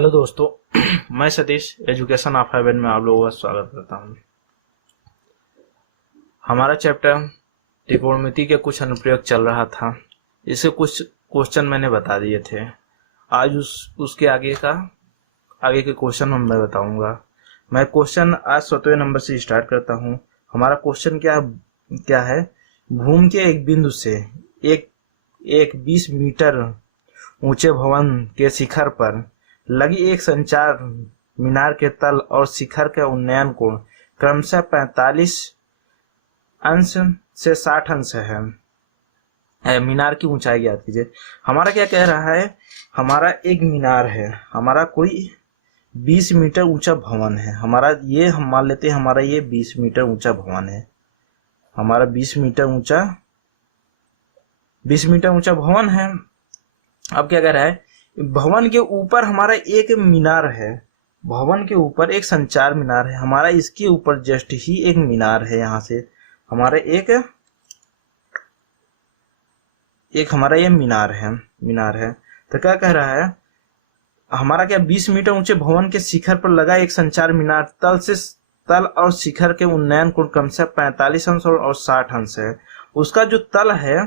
Hello दोस्तों, मैं Satish education of haven में आप लोगों का स्वागत करता हूं। हमारा चैप्टर त्रिकोणमिति के कुछ अनुप्रयोग चल रहा था। इसके कुछ क्वेश्चन मैंने बता दिए थे। आज उसके आगे के क्वेश्चन मैं बताऊंगा। मैं क्वेश्चन आज 7वें नंबर से स्टार्ट करता हूं। हमारा क्वेश्चन क्या है, भूमि के एक बिंदु से एक 20 मीटर ऊंचे भवन के शिखर पर लगी एक संचार मीनार के तल और शिखर के उन्नयन कोण क्रमशः 45 अंश से 60 अंश है। मीनार की ऊंचाई ज्ञात कीजिए। हमारा क्या कह रहा है, हमारा एक मीनार है, हमारा कोई 20 मीटर ऊंचा भवन है। हमारा ये हम मान लेते हैं, हमारा ये 20 मीटर ऊंचा भवन है। हमारा 20 मीटर ऊंचा भवन है। अब क्या कह रहा है, भवन के ऊपर हमारा एक मीनार है, भवन के ऊपर एक संचार मीनार है। हमारा इसके ऊपर जस्ट ही एक मीनार है। यहाँ से हमारा हमारा ये मीनार है। तो क्या कह रहा है, हमारा क्या 20 मीटर ऊंचे भवन के शिखर पर लगा एक संचार मीनार तल और शिखर के उन्नयन कोण क्रमशः 45 अंश और 60 अंश है। उसका जो तल है,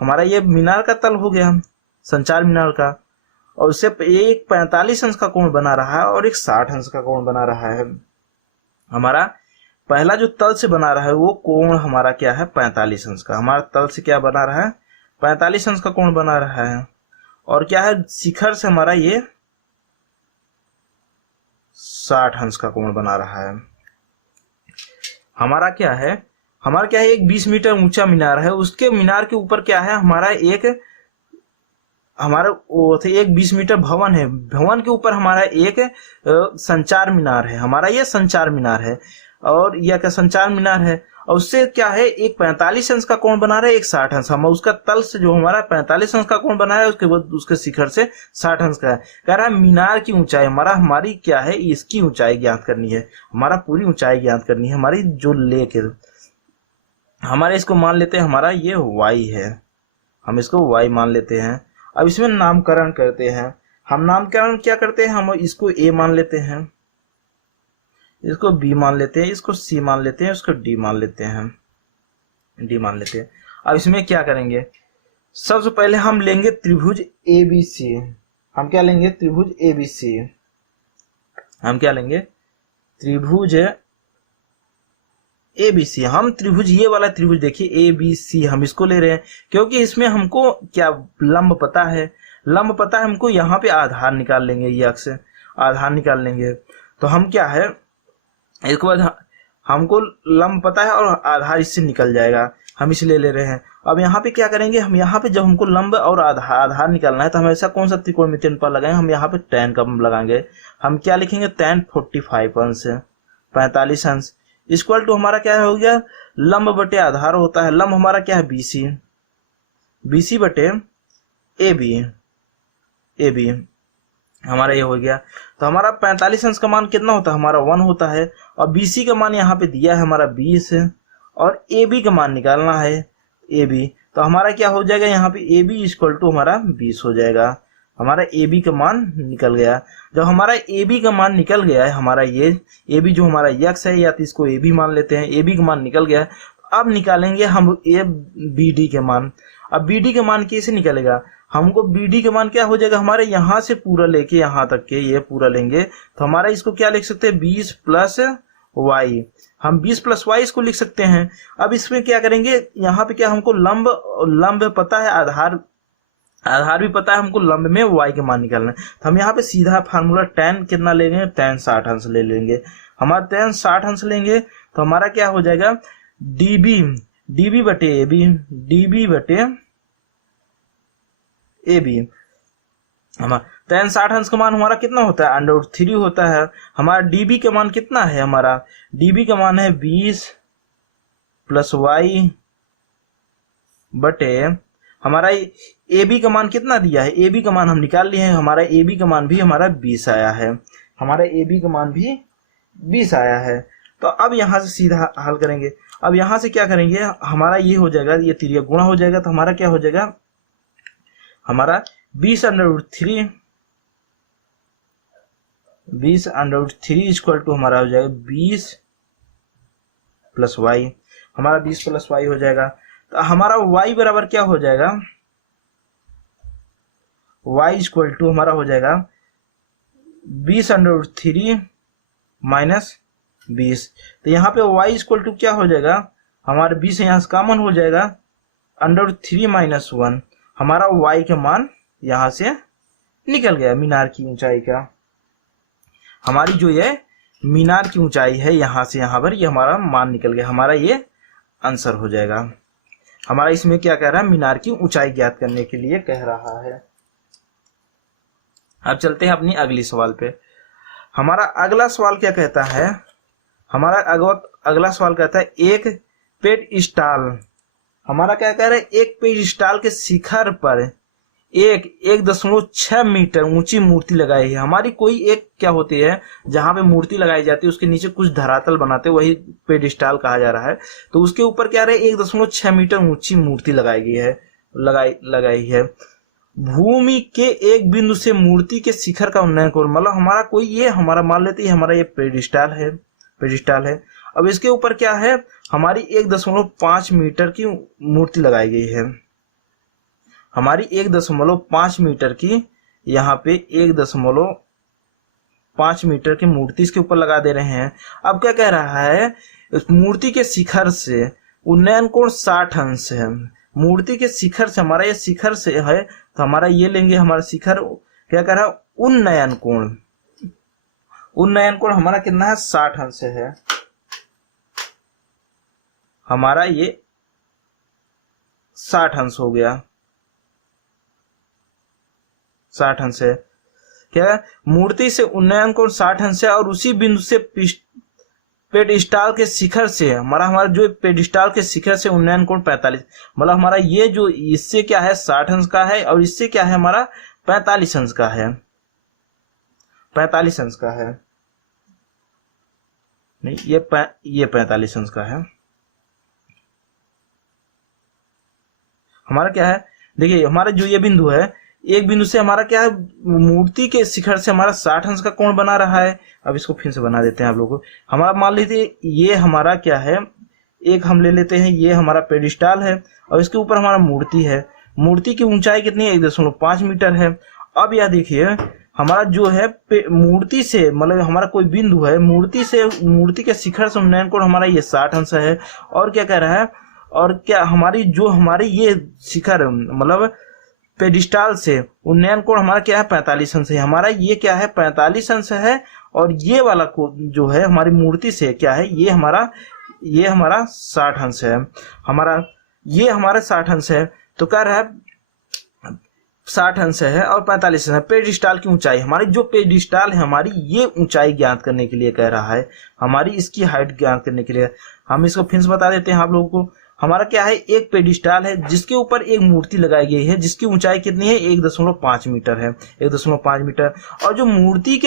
हमारा ये मीनार का तल हो गया, संचार मीनार का, और उससे एक 45 अंश का कोण बना रहा है और एक 60 अंश का कोण बना रहा है। हमारा पहला जो तल से बना रहा है वो कोण हमारा क्या है, 45 अंश का। हमारा तल से क्या बना रहा है, 45 अंश का कोण बना रहा है। और क्या है, शिखर से हमारा ये 60 अंश का कोण बना रहा है। हमारा क्या है, एक 20 मीटर ऊंचा मीनार है। उसके मीनार के ऊपर क्या है, हमारा एक 20 मीटर भवन है। भवन के ऊपर हमारा एक संचार मीनार है। हमारा ये संचार मीनार है और यह क्या संचार मीनार है, और उससे क्या है, एक 45 अंश का कोण बना रहा है, एक 60 अंश। हम उसका तल से जो हमारा 45 अंश का कोण बना है, उसके बाद उसके शिखर से 60 अंश का है। कह रहा है मीनार की ऊंचाई हमारी क्या है, इसकी ऊंचाई ज्ञात करनी है। हमारा पूरी ऊंचाई ज्ञात करनी है, हमारी जो लेक है। हमारे इसको मान लेते हैं, हमारा ये y है, हम इसको y मान लेते हैं। अब इसमें नामकरण करते हैं। हम नामकरण क्या करते हैं, हम इसको a मान लेते हैं, इसको b मान लेते हैं, इसको c मान लेते हैं, इसको d मान लेते हैं। अब इसमें क्या करेंगे, सबसे पहले हम लेंगे त्रिभुज ABC। हम क्या लेंगे, त्रिभुज ABC। हम क्या लेंगे, त्रिभुज ABC। हम त्रिभुज, ये वाला त्रिभुज देखिए ABC, हम इसको ले रहे हैं क्योंकि इसमें हमको क्या लंब पता है। हमको यहाँ पे आधार निकाल लेंगे, ये अक्ष आधार निकाल लेंगे। तो हम क्या है, इसके बाद हमको लंब पता है और आधार इससे निकल जाएगा, हम इसलिए ले रहे हैं। अब यहाँ पे क्या करेंगे, हम यहाँ पे जब हमको लंब और आधार निकालना है तो हम ऐसा कौन सा त्रिकोणमिति अनुपात लगाएंगे, हम यहाँ पे tan का लगाएंगे। हम क्या लिखेंगे, tan 45 अंश 45 अंश इक्वल टू हमारा क्या हो गया, लंब बटे आधार होता है। लंब हमारा क्या है, BC बटे AB हमारा ये हो गया। तो हमारा 45 अंश का मान कितना होता है, हमारा 1 होता है। और BC का मान यहाँ पे दिया है हमारा 20 है, और AB का मान निकालना है AB। तो हमारा क्या हो जाएगा, यहाँ पे AB इक्वल टू हमारा 20 हो जाएगा। हमारा AB का मान निकल गया। जब हमारा AB का मान निकल गया है, हमारा ये AB जो हमारा x है, या तो इसको AB मान लेते हैं, AB का मान निकल गया। अब निकालेंगे हम BD के मान। अब BD का मान कैसे निकलेगा, हमको BD का मान क्या हो जाएगा, हमारे यहाँ से पूरा लेके यहाँ तक के ये पूरा लेंगे तो हमारा इसको क्या लिख सकते हैं, 20 प्लस y। हम 20 प्लस y इसको लिख सकते हैं। अब इसमें क्या करेंगे, यहाँ पे क्या हमको लंब पता है, आधार भी पता है, हमको लंब में y के मान निकालना है। तो हम यहाँ पे सीधा फार्मूला tan कितना ले लेंगे, tan 60 अंश ले लेंगे। हमारा tan 60 अंश लेंगे तो हमारा क्या हो जाएगा, db बटे AB। हमारा tan 60 अंश का मान हमारा कितना होता है, √3 होता है। हमारा db का मान कितना है, हमारा db का मान है 20 प्लस y बटे हमारा AB का मान कितना दिया है, AB का मान हम निकाल लिए हैं। हमारा AB का मान भी हमारा 20 आया है। हमारा AB का मान भी 20 आया है। तो अब यहाँ से सीधा हल करेंगे। अब यहाँ से क्या करेंगे, हमारा ये हो जाएगा, ये तिरिया गुणा हो जाएगा। तो हमारा क्या हो जाएगा, हमारा 20 √3 20√3 इक्वल टू हमारा हो जाएगा 20 प्लस वाई। हमारा 20 प्लस वाई हो जाएगा। तो हमारा y बराबर क्या हो जाएगा, y इक्वल टू हमारा हो जाएगा 20√3 माइनस 20। तो यहाँ पे y इक्वल टू क्या हो जाएगा, हमारे 20 यहाँ से कॉमन हो जाएगा, √3 माइनस 1। हमारा y का मान यहाँ से निकल गया, मीनार की ऊंचाई का। हमारी जो ये मीनार की ऊंचाई है यहाँ से यहाँ पर, ये हमारा मान निकल गया, हमारा ये आंसर हो जाएगा। हमारा इसमें क्या कह रहा है, मीनार की ऊंचाई ज्ञात करने के लिए कह रहा है। अब चलते हैं अपनी अगली सवाल पे। हमारा अगला सवाल क्या कहता है, हमारा अगला सवाल कहता है एक पेडस्टाल, हमारा क्या कह रहा है, एक पेडस्टाल के शिखर पर 1.6 मीटर ऊंची मूर्ति लगाई है। हमारी कोई एक क्या होती है, जहां पे मूर्ति लगाई जाती है उसके नीचे कुछ धरातल बनाते हैं, वही पेडस्टाल कहा जा रहा है। तो उसके ऊपर क्या रहे, 1.6 मीटर ऊंची मूर्ति लगाई है। भूमि के एक बिंदु से मूर्ति के शिखर का उन्नयन करो, मतलब हमारा कोई ये, हमारा मान लेते हैं हमारा ये पेडस्टाल है। अब इसके ऊपर क्या है, हमारी 1.5 मीटर की मूर्ति लगाई गई है। हमारी 1.5 मीटर की, यहाँ पे 1.5 मीटर की मूर्ति इसके ऊपर लगा दे रहे हैं। अब क्या कह रहा है, उस मूर्ति के शिखर से उन्नयन कोण 60 अंश है। मूर्ति के शिखर से, हमारा ये शिखर से है तो हमारा ये लेंगे, हमारा शिखर क्या कह रहा है, उन्नयन कोण हमारा कितना है, 60 अंश है। हमारा ये 60 अंश हो गया, 60 अंश है। क्या है, मूर्ति से उन्नयन कोण 60 अंश है और उसी बिंदु से पेडस्टाल के शिखर से हमारा जो पेडस्टाल के शिखर से उन्नयन कोण 45, मतलब हमारा ये जो इससे क्या है 60 अंश का है और इससे क्या है हमारा 45 अंश का है, 45 अंश का है, नहीं ये 45 अंश का है। हमारा क्या है, देखिए हमारा जो ये बिंदु है, एक बिंदु से हमारा क्या है, मूर्ति के शिखर से हमारा 60 अंश का कोण बना रहा है। अब इसको फिर से बना देते हैं आप लोगों को। हमारा मान लीजिए ये हमारा क्या है, एक हम ले लेते हैं, ये हमारा पेडस्टाल है और इसके ऊपर हमारा मूर्ति है। मूर्ति की ऊंचाई कितनी है, 1.5 मीटर है। अब यह देखिए हमारा जो है मूर्ति से, मतलब हमारा कोई बिंदु है, मूर्ति के शिखर से उन्नयन कोण हमारा ये 60 अंश है। और क्या कह रहा है, और क्या हमारी ये शिखर मतलब पेडस्टाल से उन्नयन कोण हमारा क्या है, 45 अंश है। हमारा ये क्या है, 45 अंश है और ये वाला को जो है हमारी मूर्ति से क्या है, ये हमारा 60 अंश है। ये हमारा 60 अंश है। तो कह रहा है 60 अंश है और 45 अंश है। पेडस्टाल की ऊंचाई, हमारी जो पेडस्टाल है हमारी ये ऊंचाई ज्ञात करने के लिए कह रहा है, हमारी इसकी हाइट ज्ञात करने के लिए। हम इसको फिर से बता देते हैं आप लोगों को। हमारा क्या है, एक पेडस्टाल है जिसके ऊपर एक मूर्ति लगाई गई है जिसकी ऊंचाई कितनी है, 1.5 मीटर है, 1.5 मीटर। और जो मूर्ति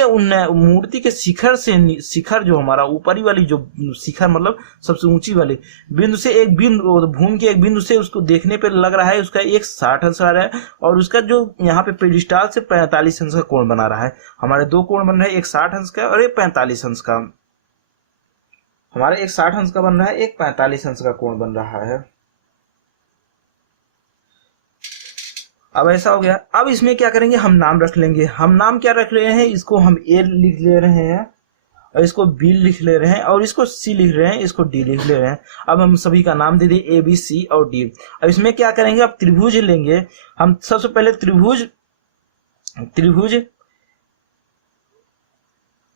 के शिखर जो हमारा ऊपरी वाली जो शिखर मतलब सबसे ऊंची वाली बिंदु से भूमि के एक बिंदु से उसको देखने पे लग रहा है उसका एक 60 अंश आ रहा है और उसका जो यहाँ पे पेडस्टाल से 45 अंश का कोण बना रहा है। हमारे दो कोण बन रहे हैं, एक 60 अंश का और एक 45 अंश का। हमारा एक 60 अंश का बन रहा है, एक 45 अंश का कोण बन रहा है। अब ऐसा हो गया। अब इसमें क्या करेंगे, हम नाम रख लेंगे। हम नाम क्या रख रहे हैं, इसको हम ए लिख ले रहे हैं और इसको बी लिख ले रहे हैं और इसको सी लिख रहे हैं, इसको डी लिख ले रहे हैं। अब हम सभी का नाम दे दिए, ए बी सी और डी। अब इसमें क्या करेंगे, अब त्रिभुज लेंगे हम। सबसे पहले त्रिभुज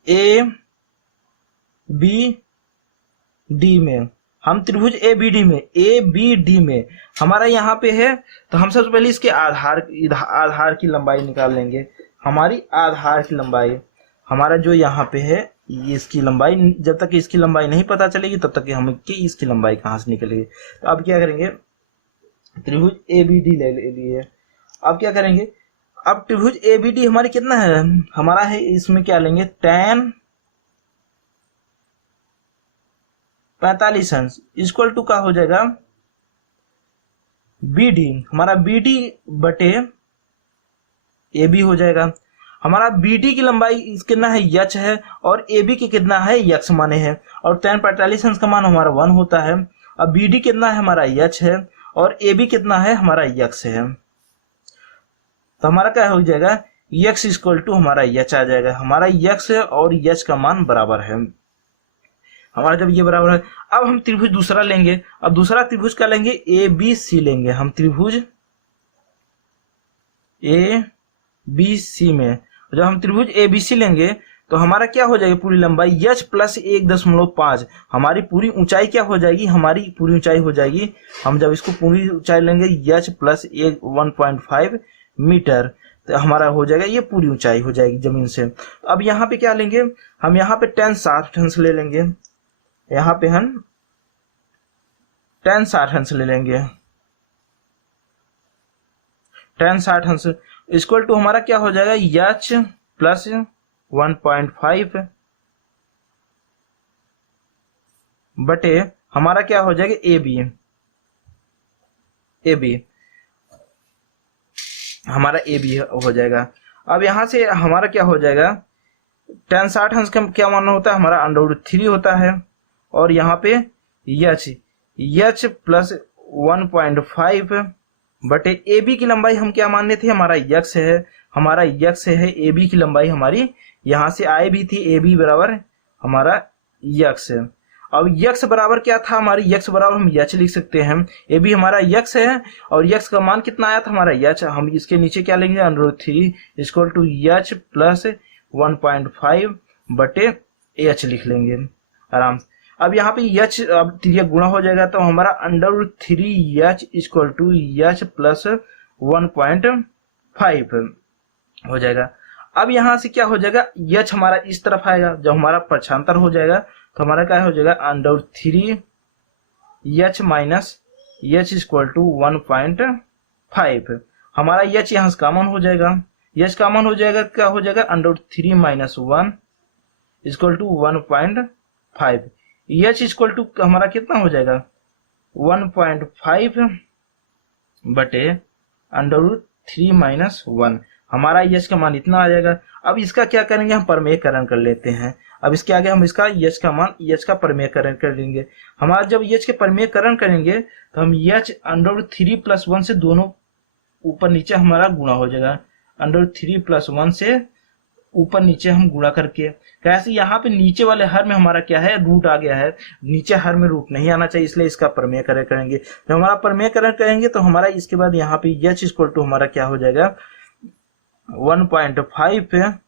ए बी डी में, हम त्रिभुज ए बी डी में हमारा यहाँ पे है, तो हम सबसे पहले इसके आधार की लंबाई निकाल लेंगे। हमारी आधार की लंबाई हमारा जो यहाँ पे है, ये इसकी लंबाई, जब तक इसकी लंबाई नहीं पता चलेगी तब तक हम इसकी लंबाई कहाँ से निकलेगी। तो अब क्या करेंगे, त्रिभुज ए बी डी ले लिए। अब क्या करेंगे, अब त्रिभुज ए बी डी हमारी कितना है, हमारा है इसमें क्या लेंगे, tan 45 अंश इक्वल टू का हो जाएगा बी डी, हमारा बी डी बटे ए बी हो जाएगा। हमारा BD की लंबाई कितना है, यच है, और AB की कितना है, यक्स माने है, और tan 45 अंश का मान हमारा 1 होता है। अब BD कितना है, हमारा यच है, और AB कितना है, हमारा यक्स है। तो हमारा क्या हो जाएगा, यक्स इक्वल टू हमारा यच आ जाएगा। हमारा यक्स और यच का मान बराबर है। हमारा जब ये बराबर है, अब हम त्रिभुज दूसरा लेंगे। अब दूसरा त्रिभुज क्या लेंगे, ABC लेंगे हम। त्रिभुज ABC में जब हम त्रिभुज ABC लेंगे तो हमारा क्या हो जाएगी, पूरी लंबाई यच प्लस 1.5, हमारी पूरी ऊंचाई क्या हो जाएगी, हमारी पूरी ऊंचाई हो जाएगी, हम जब इसको पूरी ऊंचाई लेंगे यच प्लस 1.5 मीटर, तो हमारा हो जाएगा ये पूरी ऊंचाई हो जाएगी जमीन से। अब यहाँ पे क्या लेंगे हम, यहाँ पे tan 60 अंश ले लेंगे। यहाँ पे हम tan 60 अंश ले लेंगे। tan 60 अंश इक्वल टू हमारा क्या हो जाएगा, यच प्लस 1.5 बटे हमारा क्या हो जाएगा, AB हमारा AB हो जाएगा। अब यहां से हमारा क्या हो जाएगा, tan 60 अंश का क्या मान होता है, हमारा √3 होता है, और यहाँ पे यच प्लस 1.5 बटे AB की लंबाई हम क्या मानने थे, हमारा यक्स है, हमारा यक्स है। AB की लंबाई हमारी यहां से आए भी थी, AB बराबर हमारा यक्स है। अब यक्स बराबर क्या था, हमारी यक्स बराबर हम यच लिख सकते हैं। AB हमारा यक्स है, और यक्स का मान कितना आया था, हमारा यच। हम इसके नीचे क्या लेंगे, √3 इक्वल टू यच प्लस 1.5 बटे एच लिख लेंगे आराम से। अब यहाँ पे यच अब ये गुणा हो जाएगा, तो हमारा √3 यच इक्वल टू यच प्लस 1.5 हो जाएगा। अब यहाँ से क्या हो जाएगा, यच हमारा इस तरफ आएगा, जब हमारा पक्षांतर हो जाएगा तो हमारा क्या हो जाएगा, √3 यच माइनस यच इक्वल टू 1.5। हमारा यच यहाँ से कॉमन हो जाएगा, यच कॉमन हो जाएगा, क्या हो जाएगा, √3 minus 1 equal to 1.5। H equal to हमारा कितना हो जाएगा, 1.5 बटे √3 माइनस 1। हमारा यच का मान इतना आ जाएगा। अब इसका क्या करेंगे, हम परमेयकरण कर लेते हैं। अब इसके आगे हम इसका यच का मान, यच का परमेयकरण कर लेंगे। हमारा जब यच के परमेयकरण करेंगे तो हम यच √3 प्लस 1 से दोनों ऊपर नीचे हमारा गुणा हो जाएगा। √3 प्लस 1 से ऊपर नीचे हम गुणा करके, कैसे यहाँ पे नीचे वाले हर में हमारा क्या है, रूट आ गया है, नीचे हर में रूट नहीं आना चाहिए, इसलिए इसका परमेयकरण करेंगे। जब हमारा परमेयकरण करेंगे तो हमारा इसके बाद यहाँ पे यच इक्वल टू हमारा क्या हो जाएगा, 1.5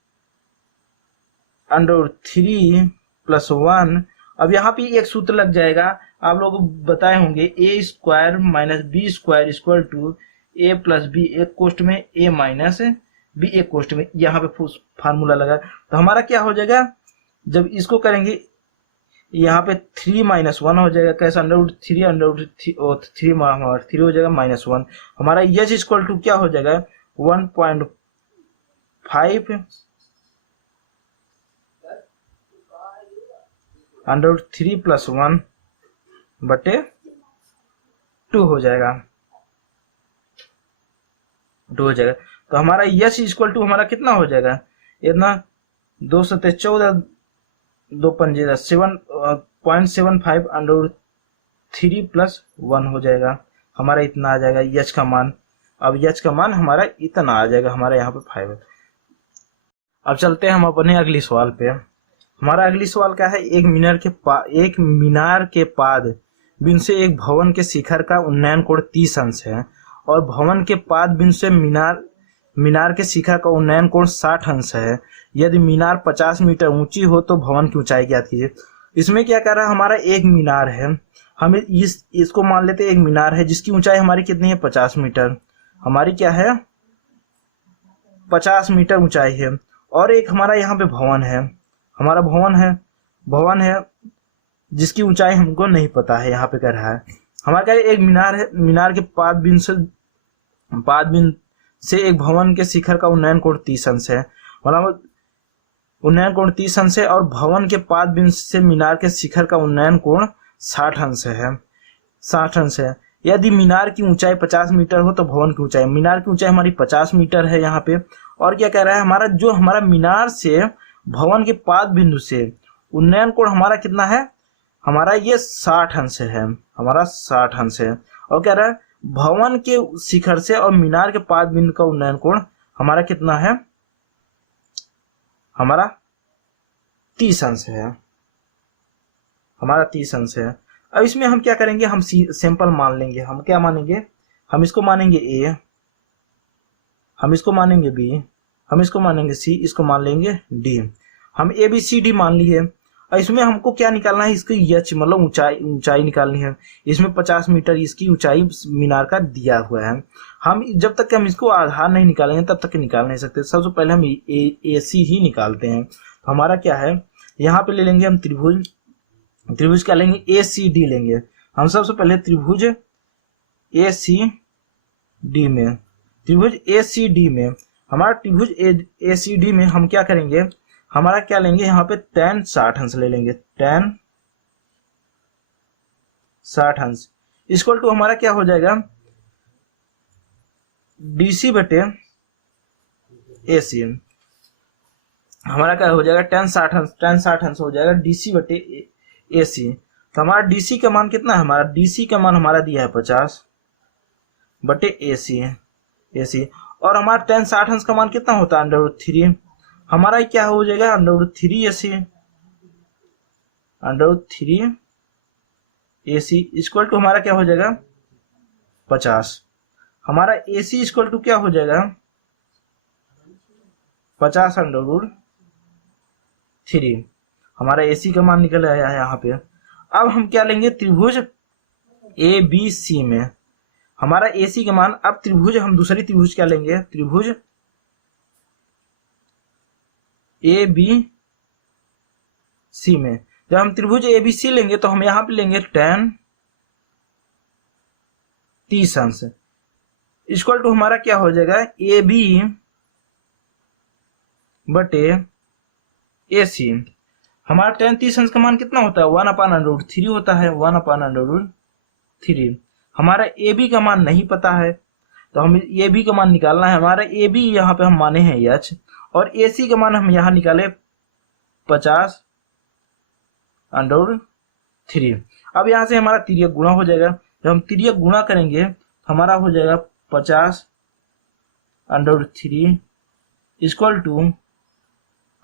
√3 प्लस 1। अब यहाँ पे एक सूत्र लग जाएगा, आप लोग बताए होंगे, a² minus b² equal to a plus B, एक कोष्ट में a माइनस बी, एक कोष्ट में, यहाँ पे फार्मूला लगा। तो हमारा क्या हो जाएगा, जब इसको करेंगे यहाँ पे 3 माइनस 1 हो जाएगा, कैसे √3 हो जाएगा माइनस 1। हमारा यच इक्वल टू क्या हो जाएगा, 1.5 √3 प्लस 1 बटे 2 हो जाएगा, 2 हो जाएगा। तो हमारा यच इक्वल टू हमारा कितना हो जाएगा, इतना 2 7 14 2 5 7.75 √3 प्लस 1 हो जाएगा। हमारा इतना आ जाएगा यच का मान। अब यच का मान हमारा इतना आ जाएगा, हमारा यहाँ पे 5 है। अब चलते हैं हम अपने अगली सवाल पे। हमारा अगली सवाल क्या है, एक मीनार के पाद बिंदु से एक भवन के शिखर का उन्नयन कोण 30 अंश है, और भवन के पाद बिंदु से मीनार के शिखर का उन्नयन कोण 60 अंश है। यदि मीनार 50 मीटर ऊंची हो तो भवन की ऊंचाई ज्ञात कीजिए। इसमें क्या कर रहा है, हमारा एक मीनार है, हम इसको मान लेते हैं एक मीनार है जिसकी ऊंचाई हमारी कितनी है, 50 मीटर। हमारी क्या है, 50 मीटर ऊंचाई है। और एक हमारा यहाँ पे भवन है, हमारा भवन है जिसकी ऊंचाई हमको नहीं पता है, यहाँ पे कह रहा है। हमारा क्या है, एक मीनार है, मीनार के पाद बिंदु से एक भवन के शिखर का उन्नयन कोण 30 अंश है, मतलब उन्नयन कोण 30 अंश है, और भवन के पाद बिंदु से मीनार के शिखर का उन्नयन कोण 60 अंश है, 60 अंश है। यदि मीनार की ऊंचाई 50 मीटर हो तो भवन की ऊंचाई, मीनार की ऊंचाई हमारी 50 मीटर है यहाँ पे, और क्या कह रहा है, हमारा जो हमारा मीनार से भवन के पाद बिंदु से उन्नयन कोण हमारा कितना है, हमारा ये 60 अंश है, हमारा 60 अंश है। और कह रहा है भवन के शिखर से और मीनार के पाद बिंदु का उन्नयन कोण हमारा कितना है, हमारा 30 अंश है, हमारा 30 अंश है। अब इसमें हम क्या करेंगे, हम सिंपल मान लेंगे। हम क्या मानेंगे, हम इसको मानेंगे ए, हम इसको मानेंगे बी, हम इसको मानेंगे सी, इसको मान लेंगे डी। हम ए बी सी डी मान लिए। और इसमें हमको क्या निकालना है, इसकी एच मतलब ऊंचाई निकालनी है। इसमें 50 मीटर इसकी ऊंचाई मीनार का दिया हुआ है। हम जब तक कि हम इसको आधार नहीं निकालेंगे तब तक निकाल नहीं सकते। सबसे पहले हम ए सी ही निकालते हैं। तो हमारा क्या है, यहाँ पे ले लेंगे हम त्रिभुज, त्रिभुज क्या लेंगे, ए सी डी लेंगे। हम सबसे पहले त्रिभुज ए सी डी में, त्रिभुज ए सी डी में, हमारा त्रिभुज ए सी डी में हम क्या करेंगे, हमारा क्या लेंगे, यहाँ पे tan 60 अंश ले लेंगे। tan 60 अंश इक्वल टू हमारा क्या हो जाएगा, डीसी बटे ए सी। हमारा क्या हो जाएगा, tan 60 अंश हो जाएगा डीसी बटे ए सी। तो हमारा डीसी का मान कितना है, हमारा डीसी का मान हमारा दिया है 50 बटे ए सी। और हमारा tan 60 अंश का मान कितना होता है, √3। हमारा क्या हो जाएगा, √3 ए सी, √3 ए सी इक्वल टू हमारा क्या हो जाएगा 50। हमारा ए सी इक्वल टू क्या हो जाएगा 50 √3। हमारा ए सी का मान निकल आया है यहाँ पे। अब हम क्या लेंगे, त्रिभुज ए बी सी में हमारा ए सी का मान, अब त्रिभुज हम दूसरी त्रिभुज क्या लेंगे, त्रिभुज ए बी सी में। जब हम त्रिभुज ए बी सी लेंगे तो हम यहां पे लेंगे tan 30 अंश इक्वल टू हमारा क्या हो जाएगा, ए बी बटे ए सी। हमारा tan 30 अंश का मान कितना होता है, 1/√3 होता है, 1/√3। हमारा ए बी का मान नहीं पता है तो हमें ए बी का मान निकालना है। हमारा ए बी यहाँ पे हम माने हैं एच, और ए सी का मान हम यहाँ निकाले 50/3। अब यहाँ से हमारा तिर्यक गुणा हो जाएगा। जब हम तिर्यक गुणा करेंगे हमारा हो जाएगा 50/3 इक्वल टू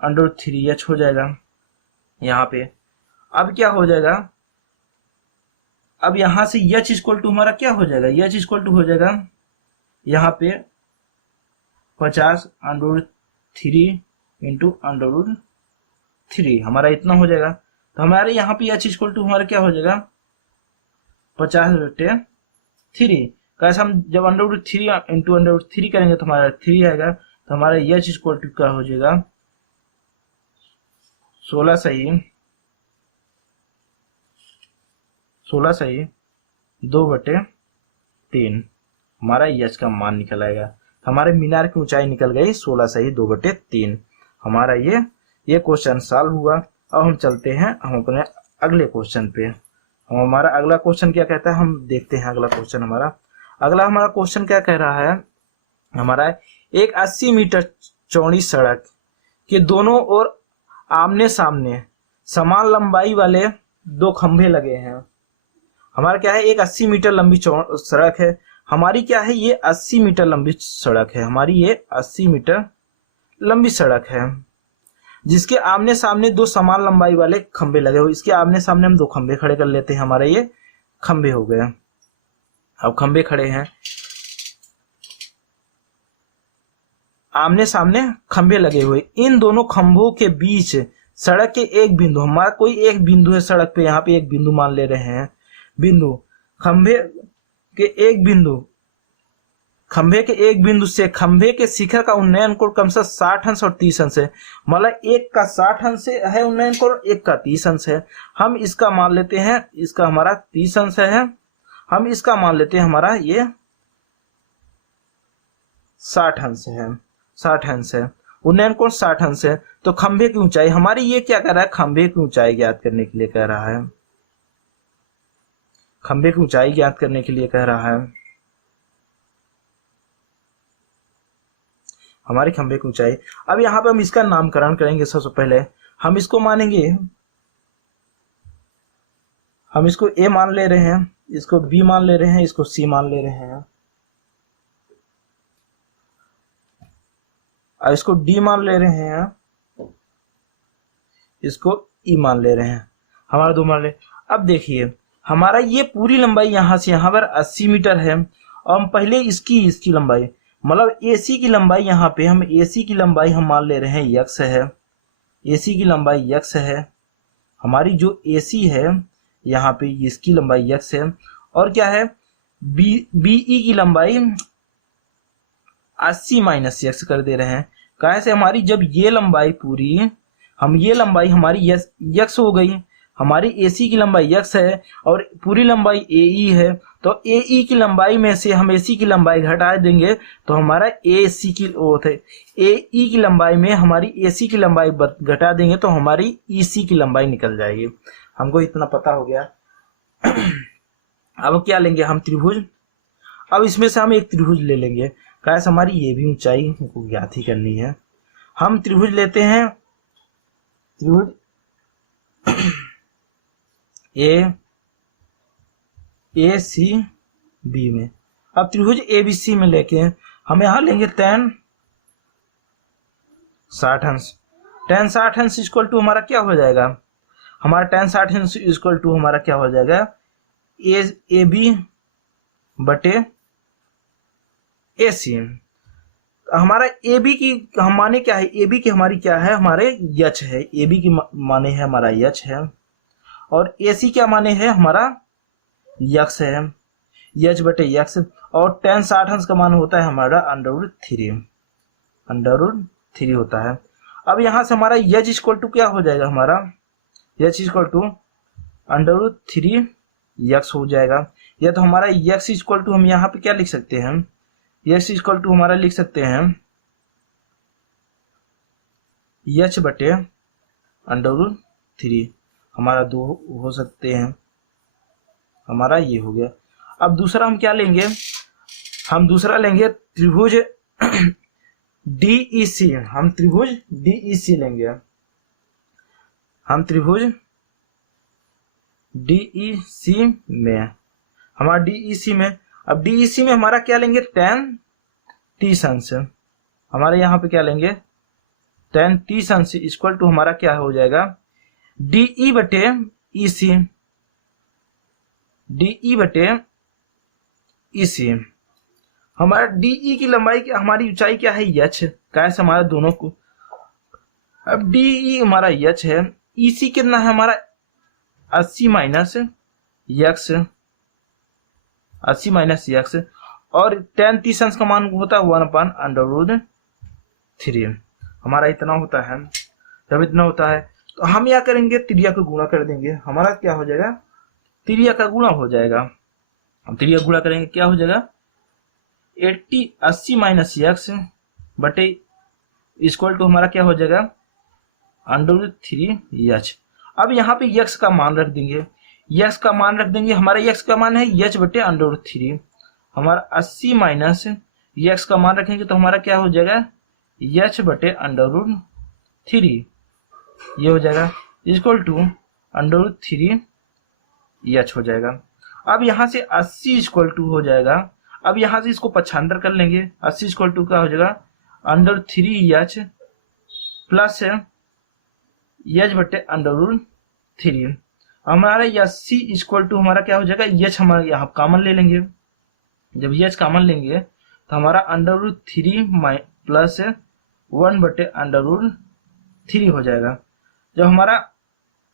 √3h हो जाएगा यहाँ पे। अब क्या हो जाएगा, अब यहां से h इक्वल टू हमारा क्या हो जाएगा, h इक्वल टू हो जाएगा यहाँ पे 50/3 इंटू √3 हमारा इतना हो जाएगा। तो हमारे यहाँ पे h इक्वल टू हमारा क्या हो जाएगा 50/3। कैसे हम जब √3 इंटू √3 करेंगे तो हमारा 3 आएगा। तो हमारा h इक्वल टू क्या हो जाएगा 16 सही 2/3 हमारा h का मान निकल आएगा। हमारे मीनार की ऊंचाई निकल गई 16 सही 2/3। हमारा ये क्वेश्चन सॉल्व हुआ। अब हम चलते हैं हम अपने अगले क्वेश्चन पे। हमारा अगला क्वेश्चन क्या कहता है, हम देखते हैं अगला क्वेश्चन। हमारा क्वेश्चन क्या कह रहा है, हमारा एक 80 मीटर चौड़ी सड़क के दोनों ओर आमने सामने समान लंबाई वाले 2 खंभे लगे हैं। हमारा क्या है, एक 80 मीटर लंबी सड़क है। हमारी क्या है, ये 80 मीटर लंबी सड़क है। हमारी ये 80 मीटर लंबी सड़क है जिसके आमने सामने 2 समान लंबाई वाले खंभे लगे हुए। इसके आमने सामने हम 2 खंभे खड़े कर लेते हैं। हमारे ये खंभे हो गए। अब खंभे खड़े हैं, आमने सामने खंभे लगे हुए। इन दोनों खंभों के बीच सड़क के एक बिंदु, हमारा कोई एक बिंदु है सड़क पे, यहाँ पे एक बिंदु मान ले रहे हैं। बिंदु खंभे के एक बिंदु से खंभे के शिखर का उन्नयन कोण कम से 60 अंश और 30 अंश है। मतलब एक का 60 अंश है उन्नयन कोण, एक का 30 अंश है। हम इसका मान लेते हैं, इसका हमारा 30 अंश है। हम इसका मान लेते हैं हमारा ये 60 अंश है, 60 अंश है। उन्नयन कोण 60 अंश है। तो खंभे की ऊंचाई हमारी ये क्या कर रहा है, खंभे की ऊंचाई ज्ञात करने के लिए कह रहा है। खंभे की ऊंचाई ज्ञात करने के लिए कह रहा है। हमारे खंभे की ऊंचाई। अब यहाँ पे हम इसका नामकरण करेंगे। सबसे पहले हम इसको मानेंगे, हम इसको ए मान ले रहे हैं, इसको बी मान ले रहे हैं, इसको सी मान ले रहे हैं, और इसको डी मान ले रहे हैं, इसको ई मान ले रहे हैं। हमारा दो मान ले। अब देखिए हमारा ये पूरी लंबाई यहाँ से यहाँ पर 80 मीटर है, और हम पहले इसकी लंबाई मतलब एसी की लंबाई, यहाँ पे हम एसी की लंबाई हम मान ले रहे हैं यक्स है, एसी की लंबाई यक्स है। हमारी जो एसी है यहाँ पे इसकी लंबाई यक्स है, और क्या है बीई की लंबाई 80 माइनस यक्स कर दे रहे हैं। कैसे हमारी जब ये लंबाई पूरी, हम ये लंबाई हमारी यक्स हो गई, हमारी एसी की लंबाई यक्स है और पूरी लंबाई एई है, तो एई की लंबाई में से हम एसी की लंबाई घटा देंगे तो हमारा एसी की एई की लंबाई में हमारी एसी की लंबाई घटा देंगे तो हमारी ईसी की लंबाई निकल जाएगी। हमको इतना पता हो गया। अब क्या लेंगे हम त्रिभुज। अब इसमें से हम एक त्रिभुज ले लेंगे। कैसे हमारी ये भी ऊंचाई हमको ज्ञात ही करनी है। हम त्रिभुज लेते हैं, त्रिभुज ए सी बी में। अब त्रिभुज ए बी सी में लेके हम यहां लेंगे tan 60 अंश। tan 60 अंश इक्वल टू हमारा क्या हो जाएगा, हमारा tan 60 अंश इक्वल टू हमारा क्या हो जाएगा, ए बी बटे ए सी। हमारा ए बी की हम माने क्या है, ए बी की हमारी क्या है, हमारे यच है, ए बी की माने है हमारा यच है, और ए सी क्या माने है हमारा यक्स है, यच बटे यक्स। और tan 60 अंश का मान होता है हमारा √3 होता है। अब यहां से हमारा यच इक्वल टू क्या हो जाएगा, हमारा यच इक्वल टू √3 यक्स हो जाएगा। या तो हमारा यक्स इक्वल टू हम यहाँ पे क्या लिख सकते हैं, यक्स इक्वल टू हमारा लिख सकते हैं यच बटे √3, हमारा 2 हो सकते हैं। हमारा ये हो गया। अब दूसरा हम क्या लेंगे, हम दूसरा लेंगे त्रिभुज DEC। हम त्रिभुज DEC लेंगे, हम त्रिभुज DEC में, हमारा DEC में। अब DEC में हमारा क्या लेंगे, tan 30 अंश। हमारे यहाँ पे क्या लेंगे, tan 30 अंश इक्वल टू हमारा क्या हो जाएगा, DE बटे EC, DE बटे EC। हमारा DE की लंबाई क्या, हमारी ऊंचाई क्या है, यच। कैसे हमारा दोनों को, अब DE हमारा यच है, EC कितना है हमारा 80 माइनस यक्स, 80 माइनस यक्स, और tan 30 अंश का मान होता है 1/√3। हमारा इतना होता है। जब इतना होता है तो हम क्या करेंगे, त्रिज्या को गुणा कर देंगे। हमारा क्या हो जाएगा, त्रिज्या का गुणा हो जाएगा। हम त्रिज्या गुणा करेंगे, क्या हो जाएगा 80 माइनस यक्स बटे इक्वल टू हमारा क्या हो जाएगा √3 यच। अब यहाँ पे यक्स का मान रख देंगे, यक्स का मान रख देंगे। हमारा यक्स का मान है यच बटे √3। हमारा 80 माइनस यक्स का मान रखेंगे तो हमारा क्या हो जाएगा यच बटे √3, ये हो जाएगा इक्वल टू √3 यच हो जाएगा। अब यहाँ से 80 इक्वल टू हो जाएगा। अब यहाँ से इसको पक्षांतर कर लेंगे, 80 इक्वल टू क्या हो जाएगा √3 यच प्लस यच बटे √3। हमारा 80 इक्वल टू हमारा क्या हो जाएगा, यच हमारा यहाँ कॉमन ले लेंगे। जब यच कॉमन लेंगे तो हमारा √3 प्लस 1 बटे √3 हो जाएगा। जब हमारा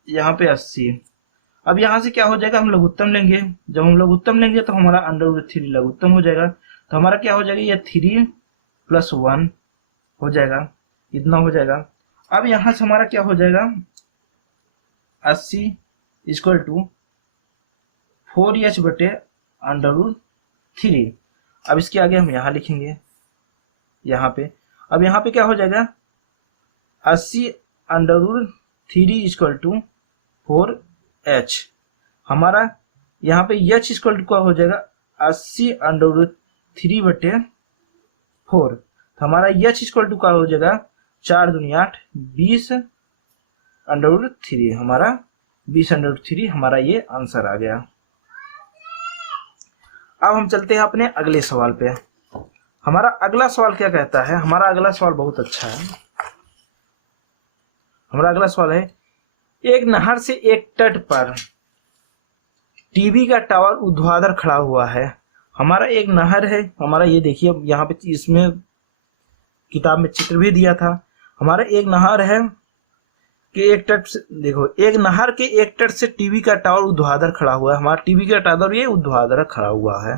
यहाँ पे 80, अब यहाँ से क्या हो जाएगा, हम लघुत्तम लेंगे। जब हम लघुत्तम लेंगे तो हमारा √3 लघुत्तम हो जाएगा। तो हमारा क्या हो जाएगा, ये 3 + 1 हो जाएगा, इतना हो जाएगा। अब यहाँ से हमारा क्या हो जाएगा 80 इक्वल टू 4h बटे √3। अब इसके आगे हम यहाँ लिखेंगे, यहाँ पे। अब यहाँ पे क्या हो जाएगा 80 √3 इक्वल टू 4h। हमारा यहाँ पे h इक्वल टू क्या हो जाएगा 80 √3 बटे 4। तो हमारा एच इक्वल टू का हो जाएगा 4 दूनी 8, 20√3। हमारा 20√3 हमारा ये आंसर आ गया। अब हम चलते हैं अपने अगले सवाल पे। हमारा अगला सवाल क्या कहता है? हमारा अगला सवाल बहुत अच्छा है। हमारा अगला सवाल है, एक नहर से एक तट पर टीवी का टावर ऊर्ध्वाधर खड़ा हुआ है। हमारा एक नहर है, हमारा ये देखिए यहाँ पे इसमें किताब में चित्र भी दिया था। हमारा एक नहर है कि एक तट से, देखो एक नहर के एक तट से टीवी का टावर ऊर्ध्वाधर खड़ा हुआ है। हमारा टीवी का टावर ये ऊर्ध्वाधर खड़ा हुआ है।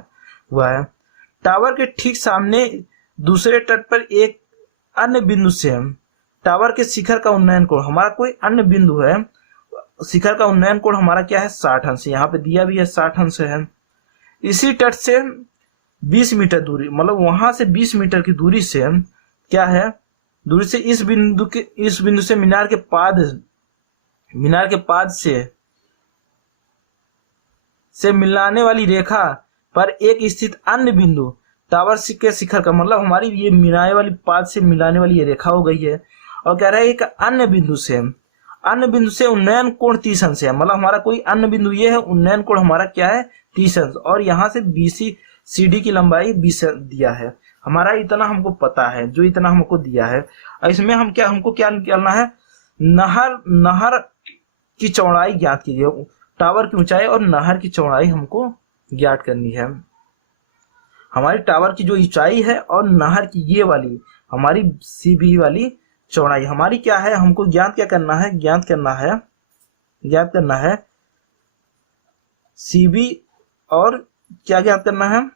टावर के ठीक सामने दूसरे तट पर एक अन्य बिंदु से टावर के शिखर का उन्नयन कोण, हमारा कोई अन्य बिंदु है, शिखर का उन्नयन कोण हमारा क्या है? 60 अंश। यहाँ पे दिया भी है 60 अंश है। इसी तट से 20 मीटर दूरी, मतलब वहां से 20 मीटर की दूरी से क्या है? दूरी से इस बिंदु से मीनार के पाद से मिलाने वाली रेखा पर एक स्थित अन्य बिंदु टावर के शिखर का, मतलब हमारी ये मिलाने वाली पाद से मिलाने वाली ये रेखा हो गई है। और कह रहा है एक अन्य बिंदु से उन्नयन कोण 30 अंश है। मतलब हमारा कोई अन्य बिंदु ये है, उन्नयन कोण हमारा क्या है? 30 अंश। और यहाँ से BC CD की लंबाई 20 दिया है। हमारा इतना हमको पता है, जो इतना हमको दिया है। इसमें हमको क्या निकालना है? नहर की चौड़ाई ज्ञात कीजिए। टावर की ऊंचाई और नहर की चौड़ाई हमको ज्ञात करनी है। हमारी टावर की जो ऊंचाई है और नहर की ये वाली हमारी CB वाली चौड़ाई हमारी क्या है? हमको ज्ञात करना है CB और क्या ज्ञात करना है?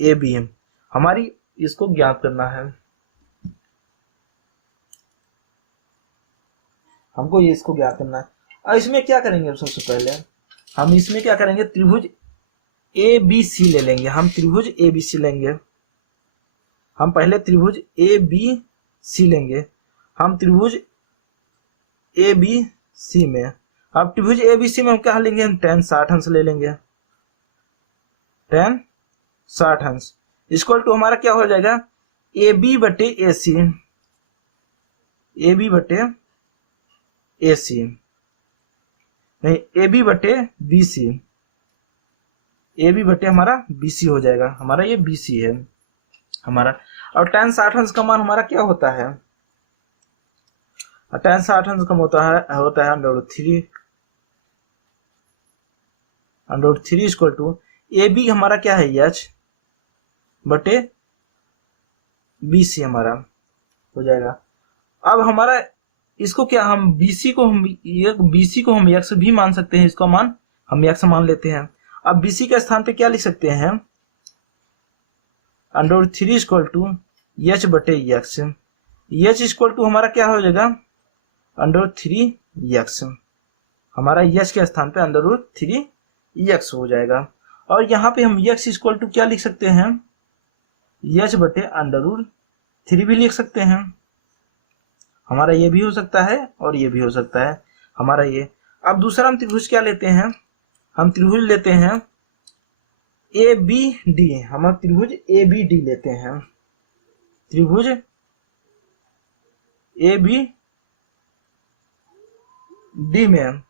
AB हमारी इसको ज्ञात करना है। हमको ये इसको ज्ञात करना है। और इसमें क्या करेंगे? सबसे पहले हम इसमें क्या करेंगे? त्रिभुज ABC ले लेंगे। हम त्रिभुज ABC लेंगे। हम पहले त्रिभुज ABC लेंगे। हम त्रिभुज ABC में, अब त्रिभुज ABC में हम क्या लेंगे? हम tan 60 अंश ले लेंगे। tan 60 अंश इक्वल टू हमारा क्या हो जाएगा? AB बटे AC, AB बटे AC नहीं, AB बटे BC, AB बटे हमारा BC हो जाएगा। हमारा ये BC है हमारा। और tan 60 अंश का मान हमारा क्या होता है? tan 60 अंश का होता है √3 इक्वल टू AB हमारा क्या है? H बटे BC हमारा हो जाएगा। अब हमारा इसको क्या, हम BC को हम x भी मान सकते हैं। इसका मान हम x मान लेते हैं। अब BC के स्थान पे क्या लिख सकते हैं? √3 इक्वल टू H बटे x। H इक्वल टू हमारा क्या हो जाएगा? √3x। हमारा H के स्थान पे √3x हो जाएगा। और यहाँ पे हम x इक्वल टू क्या लिख सकते हैं? H बटे √3 भी लिख सकते हैं। हमारा ये भी हो सकता है और ये भी हो सकता है हमारा ये। अब दूसरा हम त्रिभुज क्या लेते हैं? हम त्रिभुज लेते हैं ABD। हम त्रिभुज ABD लेते हैं। त्रिभुज ABD में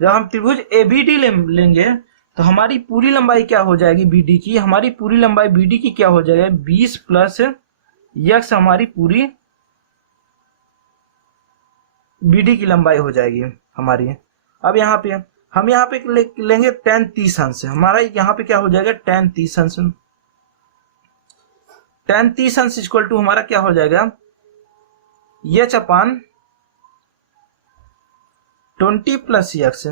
जब हम त्रिभुज ABD लेंगे तो हमारी पूरी लंबाई क्या हो जाएगी? BD की, हमारी पूरी लंबाई BD की क्या हो जाएगा? 20 प्लस x हमारी पूरी BD की लंबाई हो जाएगी हमारी। अब यहाँ पे हम लेंगे tan 30 अंश। हमारा यहाँ पे क्या हो जाएगा? tan 30 अंश। tan 30 अंश इक्वल टू हमारा क्या हो जाएगा? H upon 20 plus x।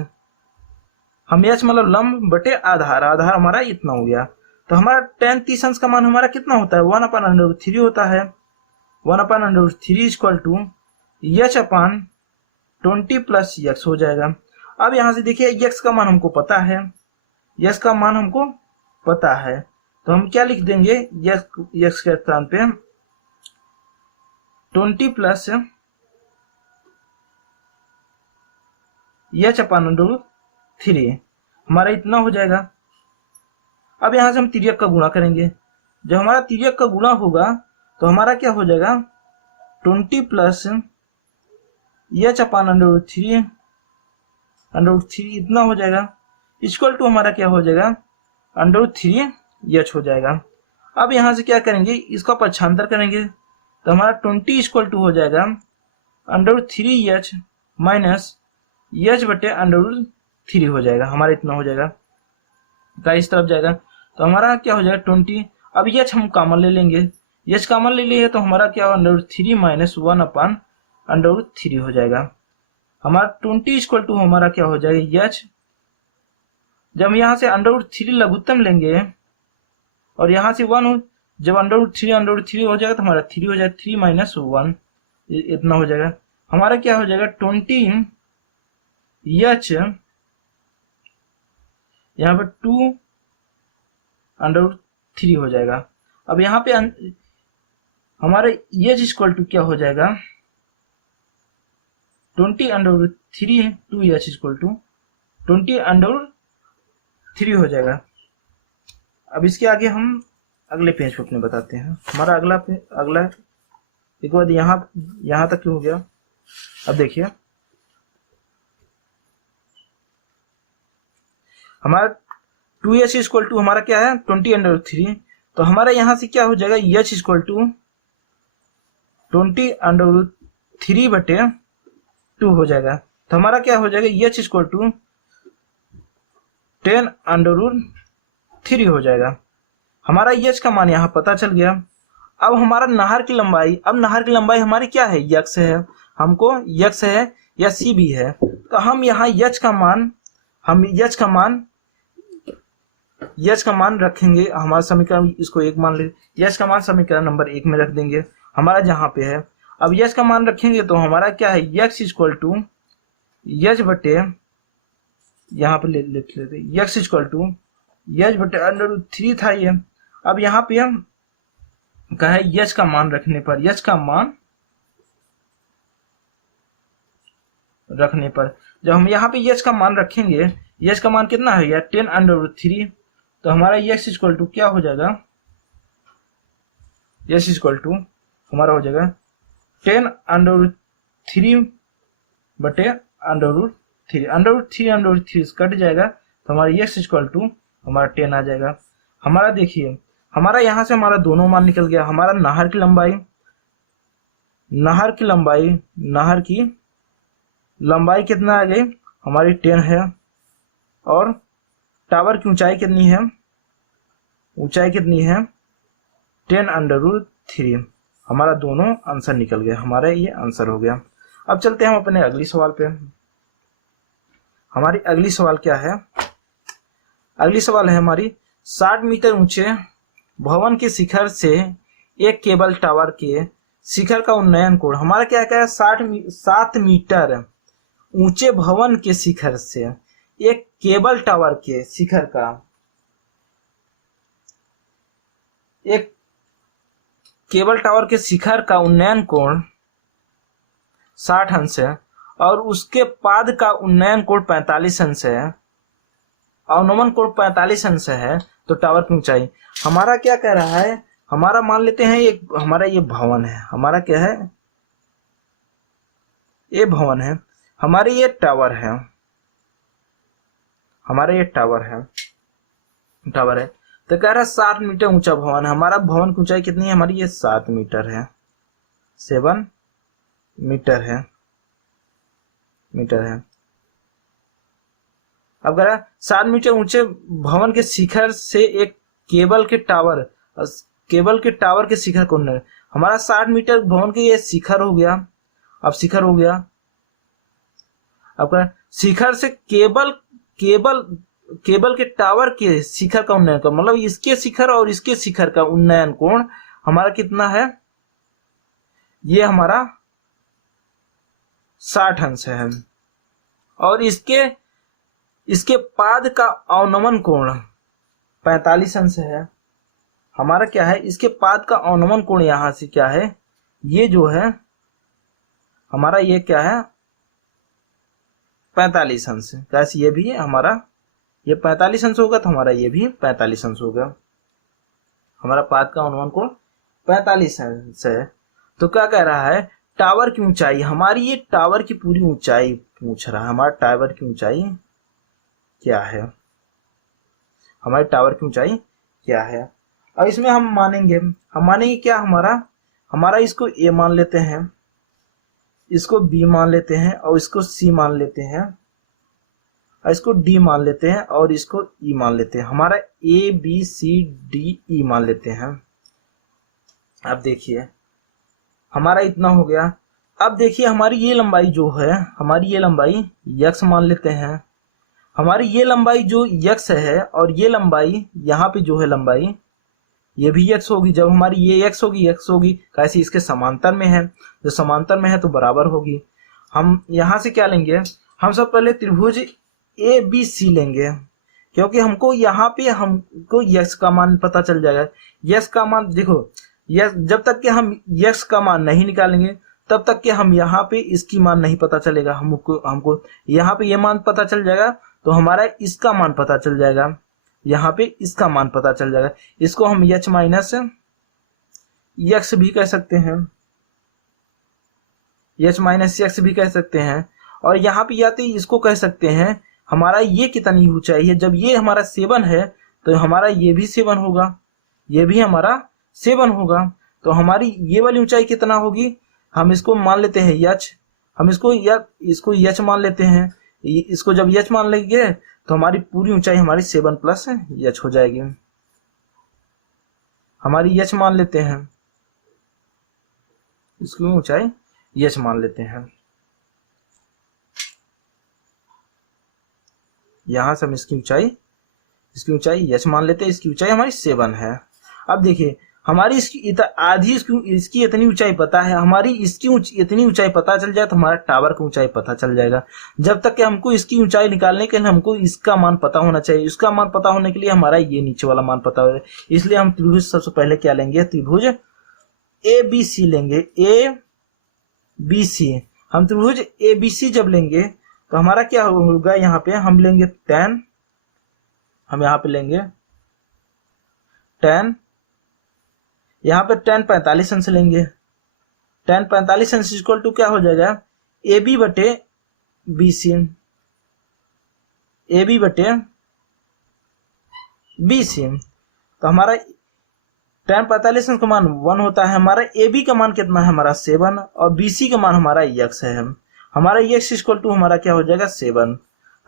हम H मतलब लंब बटे आधार हमारा इतना हो गया। तो हमारा tan 30 अंश का मान हमारा कितना होता है? 1/√3 होता है। 1/√3 equal to H upon 20 plus x हो जाएगा। अब यहां से देखिए x का मान हमको पता है, x का मान हमको पता है, तो हम क्या लिख देंगे? x के स्थान पे 20 प्लस h/√3 हमारा इतना हो जाएगा। अब यहां से हम तिर्यक का गुणा करेंगे। जब हमारा तिर्यक का गुणा होगा तो हमारा क्या हो जाएगा 20 प्लस एच अपान √3 इतना हो जाएगा, इक्वल टू हमारा क्या हो जाएगा √3 हो जाएगा। अब यहाँ से क्या करेंगे, इसका पक्षांतर करेंगे तो हमारा 20 इक्वल टू हो जाएगा √3 माइनस एच बटे √3 हो जाएगा, हमारा इतना हो जाएगा। तो इस तरफ जाएगा तो हमारा क्या हो जाएगा 20। अब एच हम कॉमन ले लेंगे, एच कॉमन ले लिए तो हमारा क्या हो √3 माइनस 1 अपान √3 हो जाएगा। हमारा 20 इक्वल टू हमारा क्या हो जाएगा एच। जब हम यहाँ से √3 लघुत्तम लेंगे और यहाँ से 1 जब √3 हो जाएगा तो हमारा 3 हो जाएगा, 3 माइनस 1 इतना हो जाएगा। हमारा क्या हो जाएगा 20 एच यहाँ पे 2 √3 हो जाएगा। अब यहाँ पे हमारे एच इक्वल टू क्या हो जाएगा 20 √3 2h इक्वल टू 20 √3 हो जाएगा। अब इसके आगे हम अगले पेज पे अपने बताते हैं। हमारा अगला एक बार यहाँ तक हो गया। अब देखिए हमारा 2h इक्वल टू हमारा क्या है 20 √3, तो हमारा यहाँ से क्या हो जाएगा h इक्वल टू 20 √3 बटे 2 हो जाएगा। तो हमारा क्या हो जाएगा h इक्वल टू 10 √3 हो जाएगा। हमारा h का मान यहाँ पता चल गया। अब हमारा नहर की लंबाई, अब नहर की लंबाई हमारी क्या है x है, हमको x है या c भी है, तो हम यहाँ h का मान रखेंगे। हमारा समीकरण इसको 1 मान ले, h का मान समीकरण नंबर 1 में रख देंगे हमारा जहाँ पे है। अब h का मान रखेंगे तो हमारा क्या है x इक्वल टू h बटे, यहाँ पे लिख लेते x इक्वल टू h बटे √3 था ये। अब यहाँ पे हम कहा है h का मान रखने पर, जब हम यहाँ पे h का मान रखेंगे, h का मान कितना है यार 10 √3, तो हमारा x इक्वल टू क्या हो जाएगा, x इक्वल टू हमारा हो जाएगा 10 √3 बटे √3 कट जाएगा तो हमारा x इक्वल टू हमारा 10 आ जाएगा। हमारा देखिए हमारा यहाँ से हमारा दोनों मान निकल गया। हमारा नहर की लंबाई कितना आ गई हमारी 10 है, और टावर की ऊंचाई कितनी है, 10 √3। हमारा दोनों आंसर निकल गया, हमारा ये आंसर हो गया। अब चलते हैं हम अपने अगली सवाल पे। हमारी अगली सवाल क्या है, अगली सवाल है हमारी 60 मीटर ऊंचे भवन के शिखर से एक केबल टावर के शिखर का उन्नयन कोण। हमारा क्या है 7 मीटर ऊंचे भवन के शिखर से एक केबल टावर के शिखर का, एक केबल टावर के शिखर का उन्नयन कोण 60 अंश है और उसके पाद का उन्नयन कोण 45 अंश है, अवनमन कोण 45 अंश है। तो टावर की ऊंचाई हमारा क्या कह रहा है, हमारा मान लेते हैं एक हमारा ये भवन है, हमारा क्या है ये भवन है, हमारे ये टावर है, हमारा ये टावर है तो कह रहा है 7 मीटर ऊंचा भवन है। हमारा भवन की ऊंचाई कितनी है हमारी, ये 7 मीटर है, 7 मीटर है। अब कह रहा है 7 मीटर ऊंचे भवन के शिखर से एक केबल के टावर के शिखर को उन्नयन। हमारा 60 मीटर भवन के ये शिखर हो गया। अब शिखर हो गया, अब कह रहा है शिखर से केबल के टावर के शिखर का उन्नयन का मतलब इसके शिखर और इसके शिखर का उन्नयन कोण हमारा कितना है, ये हमारा 60 अंश है, और इसके पाद का अवनमन कोण 45 अंश है। हमारा क्या है इसके पाद का अवनमन कोण यहां से क्या है, ये जो है हमारा ये क्या है 45 अंश। कैसे ये भी हमारा ये 45 अंश होगा तो हमारा ये भी 45 अंश होगा। हमारा पाथ का अनुमान कोण 45 अंश है। तो क्या कह रहा है, टावर की ऊंचाई, हमारी ये टावर की पूरी ऊंचाई पूछ रहा है। हमारा टावर की ऊंचाई क्या है, हमारे टावर की ऊंचाई क्या है। अब इसमें हम मानेंगे क्या, हमारा इसको ए मान लेते हैं, इसको बी मान लेते हैं, और इसको सी मान लेते हैं, और इसको डी मान लेते हैं, और इसको ई मान लेते हैं। हमारा A B C D E मान लेते हैं। अब देखिए हमारा इतना हो गया। अब देखिए हमारी ये लंबाई जो है, हमारी ये लंबाई यक्स मान लेते हैं। हमारी ये लंबाई जो यक्स है, और ये लंबाई यहाँ पे जो है लंबाई, ये भी यक्स होगी। जब हमारी ये यक्स होगी कैसे, इसके समांतर में है, जो समांतर में है तो बराबर होगी। हम यहाँ से क्या लेंगे, हम सब पहले त्रिभुज ए बी सी लेंगे, क्योंकि हमको यहाँ पे हमको यक्स का मान पता चल जाएगा। यक्स का मान देखो, जब तक कि हम यक्स का मान नहीं निकालेंगे तब तक कि हम यहाँ पे इसकी मान नहीं पता चलेगा। हमको यहाँ पे ये मान पता चल जाएगा तो हमारा इसका मान पता चल जाएगा, यहाँ पे इसका मान पता चल जाएगा। इसको हम एच माइनस यक्स भी कह सकते हैं, एच माइनस यक्स भी कह सकते हैं। और यहाँ पे आते इसको कह सकते हैं हमारा ये कितनी ऊंचाई है। जब ये हमारा 7 है तो हमारा ये भी 7 होगा, ये भी हमारा 7 होगा। तो हमारी ये वाली ऊंचाई कितना होगी, हम इसको मान लेते हैं यच, हम इसको यच मान लेते हैं। इसको जब यच मान लेंगे तो हमारी पूरी ऊंचाई हमारी 7 प्लस यच हो जाएगी। हमारी यच मान लेते हैं, इसकी ऊंचाई यच मान लेते हैं। यहां से हम इसकी ऊंचाई यच मान लेते हैं, इसकी ऊंचाई हमारी 7 है। अब देखिए हमारी इसकी इतनी ऊंचाई पता है, हमारी इसकी इतनी ऊंचाई पता चल जाए तो हमारा टावर की ऊंचाई पता चल जाएगा। जब तक कि हमको इसकी ऊंचाई निकालने के लिए हमको इसका मान पता होना चाहिए। इसका मान पता होने के लिए हमारा ये नीचे वाला मान पता हो, इसलिए हम त्रिभुज सबसे पहले क्या लेंगे, त्रिभुज ए बी सी लेंगे। ए बी सी, हम त्रिभुज ए बी सी जब लेंगे तो हमारा क्या होगा, यहाँ पे हम लेंगे tan, हम यहाँ पे लेंगे tan, यहाँ पे tan 45 अंश लेंगे। tan 45 अंश इक्वल टू क्या हो जाएगा, ए बी बटे बी सी, ए बी बटे बी सी। तो हमारा tan 45 अंश का मान 1 होता है। हमारा ए बी का मान कितना है, हमारा 7, और बी सी का मान हमारा यक्स है। हमारा यक्स इक्वल टू हमारा क्या हो जाएगा 7।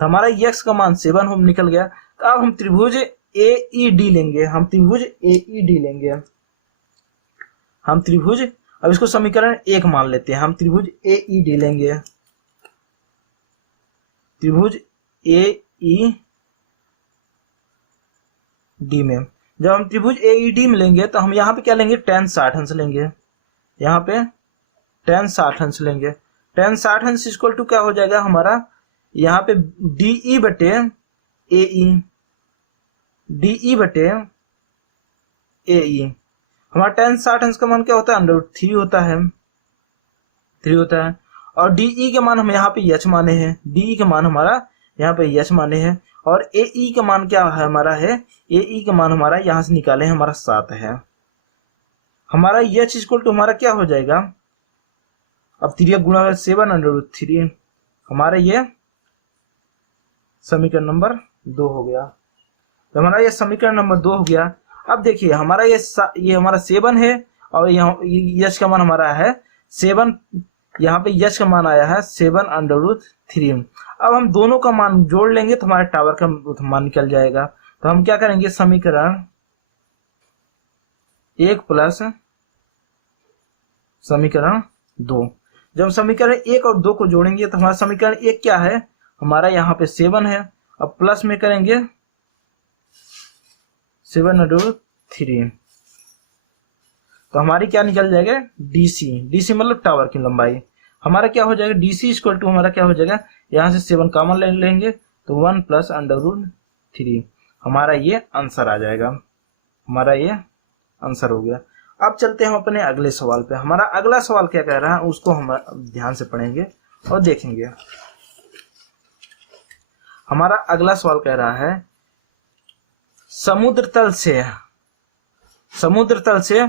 तो हमारा यक्स का मान 7 हम निकल गया। तो अब हम त्रिभुज ए ई डी लेंगे, हम त्रिभुज ए ई डी लेंगे, हम त्रिभुज, अब इसको समीकरण 1 मान लेते हैं। हम त्रिभुज ए ई डी लेंगे, त्रिभुज ए ई डी में जब हम त्रिभुज ए ई डी में लेंगे तो हम यहाँ पे क्या लेंगे, tan 60 अंश लेंगे। यहाँ पे tan 60 अंश लेंगे। tan 60 अंश इक्वल टू क्या हो जाएगा हमारा, यहाँ पे डी ई बटे ए ई, डी ई बटे ए ई। हमारा tan 60 अंश का मान क्या होता है, √3 होता है, 3 होता है। और डी ई के मान हम यहाँ पे यच माने हैं, डी ई का मान हमारा यहाँ पे यच माने हैं। और ए ई का मान क्या है हमारा है, ए ई का मान हमारा यहाँ से निकाले हैं, हमारा 7 है। हमारा यच इक्वल टू हमारा क्या हो जाएगा, अब 3 गुणा 7 हमारा ये समीकरण नंबर 2 हो गया। तो हमारा ये समीकरण नंबर 2 हो गया। अब देखिए हमारा ये हमारा 7 है, और यहाँ यच का मान हमारा है 7, यहाँ पे यच का मान आया है 7√3। अब हम दोनों का मान जोड़ लेंगे तो हमारे टावर का मान निकल जाएगा। तो हम क्या करेंगे, समीकरण 1 प्लस समीकरण 2, जब समीकरण 1 और 2 को जोड़ेंगे तो हमारा समीकरण 1 क्या है, हमारा यहाँ पे 7 है। अब प्लस में करेंगे 7√3, तो हमारी क्या निकल जाएगा, डीसी, डीसी मतलब टावर की लंबाई। हमारा क्या हो जाएगा, डीसी इक्वल टू हमारा क्या हो जाएगा, यहाँ से 7 कॉमन ले लेंगे तो 1 प्लस √3, हमारा ये आंसर आ जाएगा। हमारा ये आंसर हो गया। अब चलते हैं हम अपने अगले सवाल पे। हमारा अगला सवाल क्या कह रहा है उसको हम ध्यान से पढ़ेंगे और देखेंगे। हमारा अगला सवाल कह रहा है, समुद्र तल से समुद्र तल से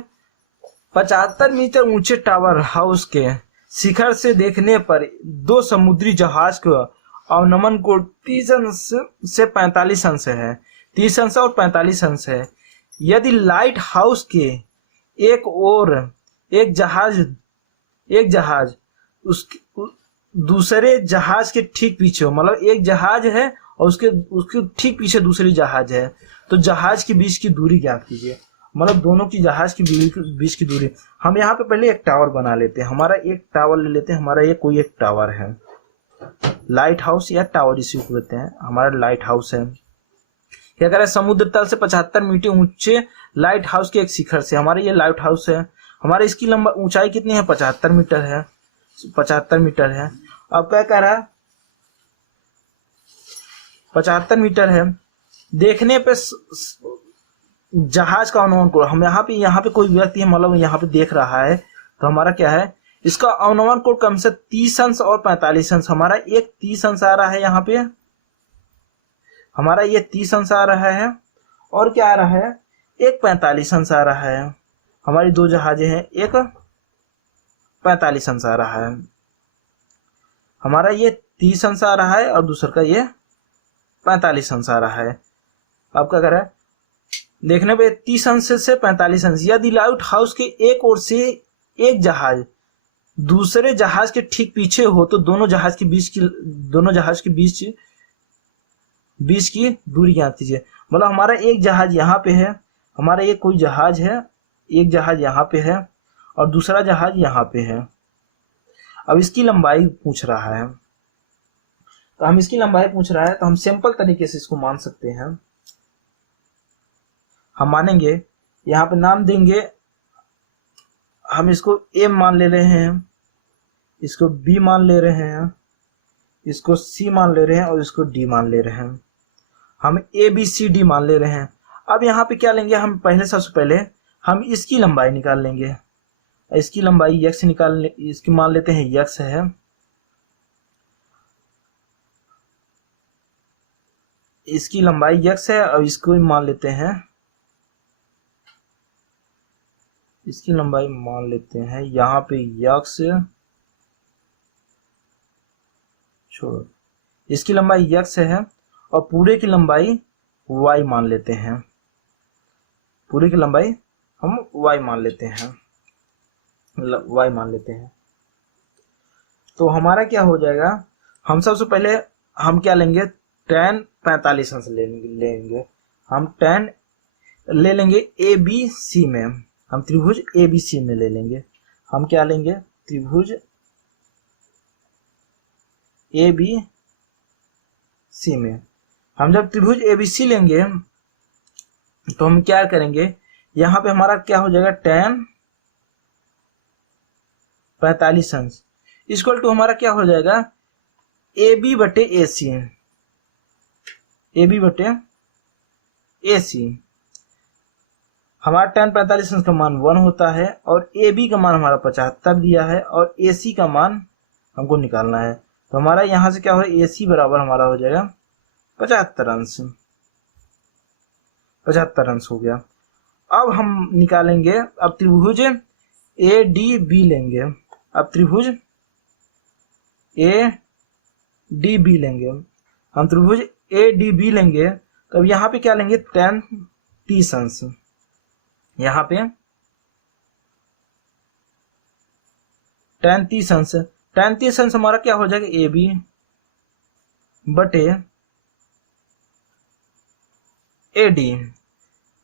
75 मीटर ऊंचे टावर हाउस के शिखर से देखने पर दो समुद्री जहाज का अवनमन कोण 30 अंश से 45 अंश है। 30 अंश और 45 अंश है। यदि लाइट हाउस के एक ओर एक जहाज उसके दूसरे जहाज के ठीक पीछे हो, मतलब एक जहाज है और उसके ठीक पीछे दूसरी जहाज है, तो जहाज के बीच की दूरी ज्ञात कीजिए। मतलब दोनों की जहाज की बीच की दूरी। हम यहाँ पे पहले एक टावर बना लेते हैं। हमारा एक टावर ले लेते हैं। हमारा ये कोई एक टावर है, लाइट हाउस या टावर इसी को कहते हैं। हमारा लाइट हाउस है। क्या कह रहा है, समुद्र तल से 75 मीटर ऊंचे लाइट हाउस के एक शिखर से। हमारा ये लाइट हाउस है। हमारा इसकी ऊंचाई कितनी है, 75 मीटर है। 75 मीटर है। अब क्या कह रहा है, 75 मीटर है। देखने पे जहाज का अनुमान कोण, हम यहाँ पे कोई व्यक्ति है, मतलब यहाँ पे देख रहा है, तो हमारा क्या है, इसका अनुमान कोण कम से 30 अंश और 45 अंश। हमारा एक 30 अंश आ रहा है, यहाँ पे हमारा ये 30 अंश आ रहा है, और क्या आ रहा है, एक 45 अंश आ रहा है। हमारी दो जहाजें हैं, एक 45 अंश आ रहा है। हमारा ये 30 अंश आ रहा है और दूसरा का ये 45 अंश आ रहा है। अब क्या कर रहा है, देखने पे 30 अंश से 45 अंश। यदि लाइट हाउस के एक ओर से एक जहाज दूसरे जहाज के ठीक पीछे हो, तो दोनों जहाज के बीच की दूरी ज्ञात कीजिए। मतलब हमारा एक जहाज यहाँ पे है, हमारा ये कोई जहाज है, एक जहाज यहाँ पे है और दूसरा जहाज यहाँ पे है। अब इसकी लंबाई पूछ रहा है, तो हम इसकी लंबाई पूछ रहा है, तो हम सिंपल तरीके से इसको मान सकते हैं। हम मानेंगे, यहाँ पे नाम देंगे, हम इसको ए मान ले रहे हैं, इसको बी मान ले रहे हैं, इसको सी मान ले रहे हैं और इसको डी मान ले रहे हैं। हम ए बी सी डी मान ले रहे हैं। अब यहाँ पे क्या लेंगे, हम सबसे पहले हम इसकी लंबाई निकाल लेंगे। इसकी लंबाई यक्स इसकी मान लेते हैं, यक्स है। इसकी लंबाई यक्स है और इसको मान लेते हैं, इसकी लंबाई मान लेते हैं यहाँ पे यक्स, छोड़ो, इसकी लंबाई यक्स है और पूरे की लंबाई वाई मान लेते हैं। पूरे की लंबाई हम वाई मान लेते हैं, वाई मान लेते हैं। तो हमारा क्या हो जाएगा, हम सबसे पहले हम क्या लेंगे, tan 45 अंश लेंगे। हम tan ले लेंगे ए बी सी में, हम त्रिभुज ए बी सी में ले लेंगे। हम क्या लेंगे, त्रिभुज ए बी सी में। हम जब त्रिभुज ए बी सी लेंगे तो हम क्या करेंगे, यहाँ पे हमारा क्या हो जाएगा, tan 45 अंश इक्वल टू हमारा क्या हो जाएगा, ए बी बटे ए सी, ए बी बटे ए सी। हमारा tan 45 अंश का मान 1 होता है और ए बी का मान हमारा 75 दिया है और ए सी का मान हमको निकालना है। तो हमारा यहाँ से क्या हो, ए सी बराबर हमारा हो जाएगा 75 अंश। 75 अंश हो गया। अब हम निकालेंगे, अब त्रिभुज ए डी बी लेंगे। अब त्रिभुज ए डी बी लेंगे। हम त्रिभुज ए डी बी लेंगे तो अब यहाँ पे क्या लेंगे, tan 30 अंश। यहाँ पे tan 30 अंश, tan 30 अंश हमारा क्या हो जाएगा, ए बी बटे ए डी,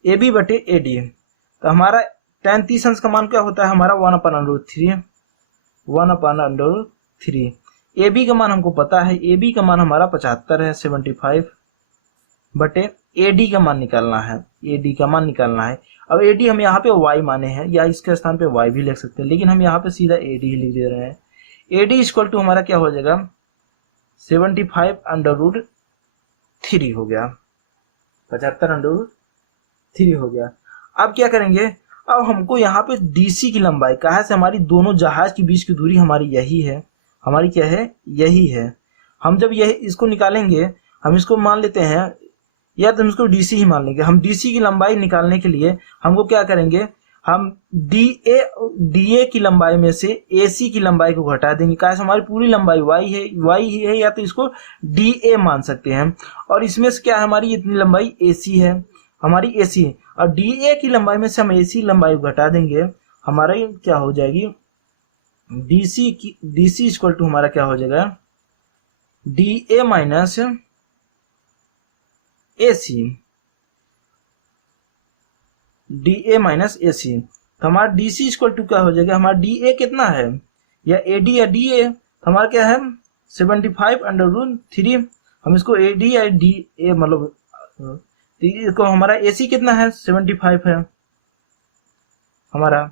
ए बी बटे ए डी। तो हमारा tan 30 अंश का मान क्या होता है, हमारा 1/√3, 1/√3। ए बी का मान हमको पता है, ए बी का मान हमारा 75 है, 75 बटे ए डी का मान निकालना है, ए डी का मान निकालना है। अब ए डी हम यहाँ पे वाई माने हैं, या इसके स्थान पे वाई भी लिख सकते हैं, लेकिन हम यहाँ पे सीधा ए डी लिख दे रहे हैं। ए डी इक्वल टू हमारा क्या हो जाएगा, 75/√3 हो गया, 75/3 हो गया। अब क्या करेंगे, अब हमको यहाँ पे डीसी की लंबाई, कहाँ से, हमारी दोनों जहाज के बीच की दूरी हमारी यही है, हमारी क्या है, यही है। हम जब यह इसको निकालेंगे, हम इसको मान लेते हैं, या तो हम इसको डीसी ही मान लेंगे। हम डीसी की लंबाई निकालने के लिए हमको क्या करेंगे, हम डीए की लंबाई में से एसी की लंबाई को घटा देंगे। कैसे, हमारी पूरी लंबाई वाई ही है, या तो इसको डीए मान सकते हैं। और इसमें से क्या है, हमारी इतनी लंबाई एसी है, हमारी एसी है, और डीए की लंबाई में से हम एसी लंबाई को घटा देंगे। हमारा क्या हो जाएगी, डीसी इक्वल टू हमारा क्या हो जाएगा, DA minus AC, DA minus AC. तो हमारा डीसी इक्वल टू क्या हो जाएगा, हमारा डीए कितना है, या एडी या डीए, तो हमारा क्या है 75/3। हम इसको एडी या डीए मतलब इसको, हमारा एसी कितना है 75 है, हमारा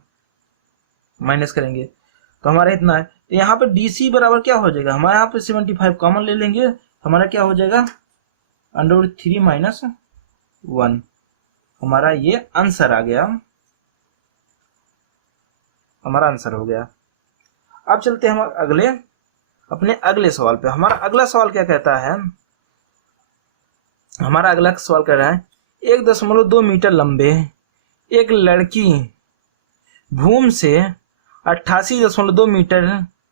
माइनस करेंगे तो हमारा इतना है। तो यहाँ पे डीसी बराबर क्या हो जाएगा, हमारे यहाँ पे 75 कॉमन ले लेंगे, हमारा क्या हो जाएगा √3 - 1। हमारा ये आंसर आ गया, हमारा आंसर हो गया। अब चलते हैं हम अपने अगले सवाल पे। हमारा अगला सवाल क्या कहता है, हमारा अगला सवाल कह रहा है 1.2 मीटर लंबे एक लड़की भूमि से 88.2 मीटर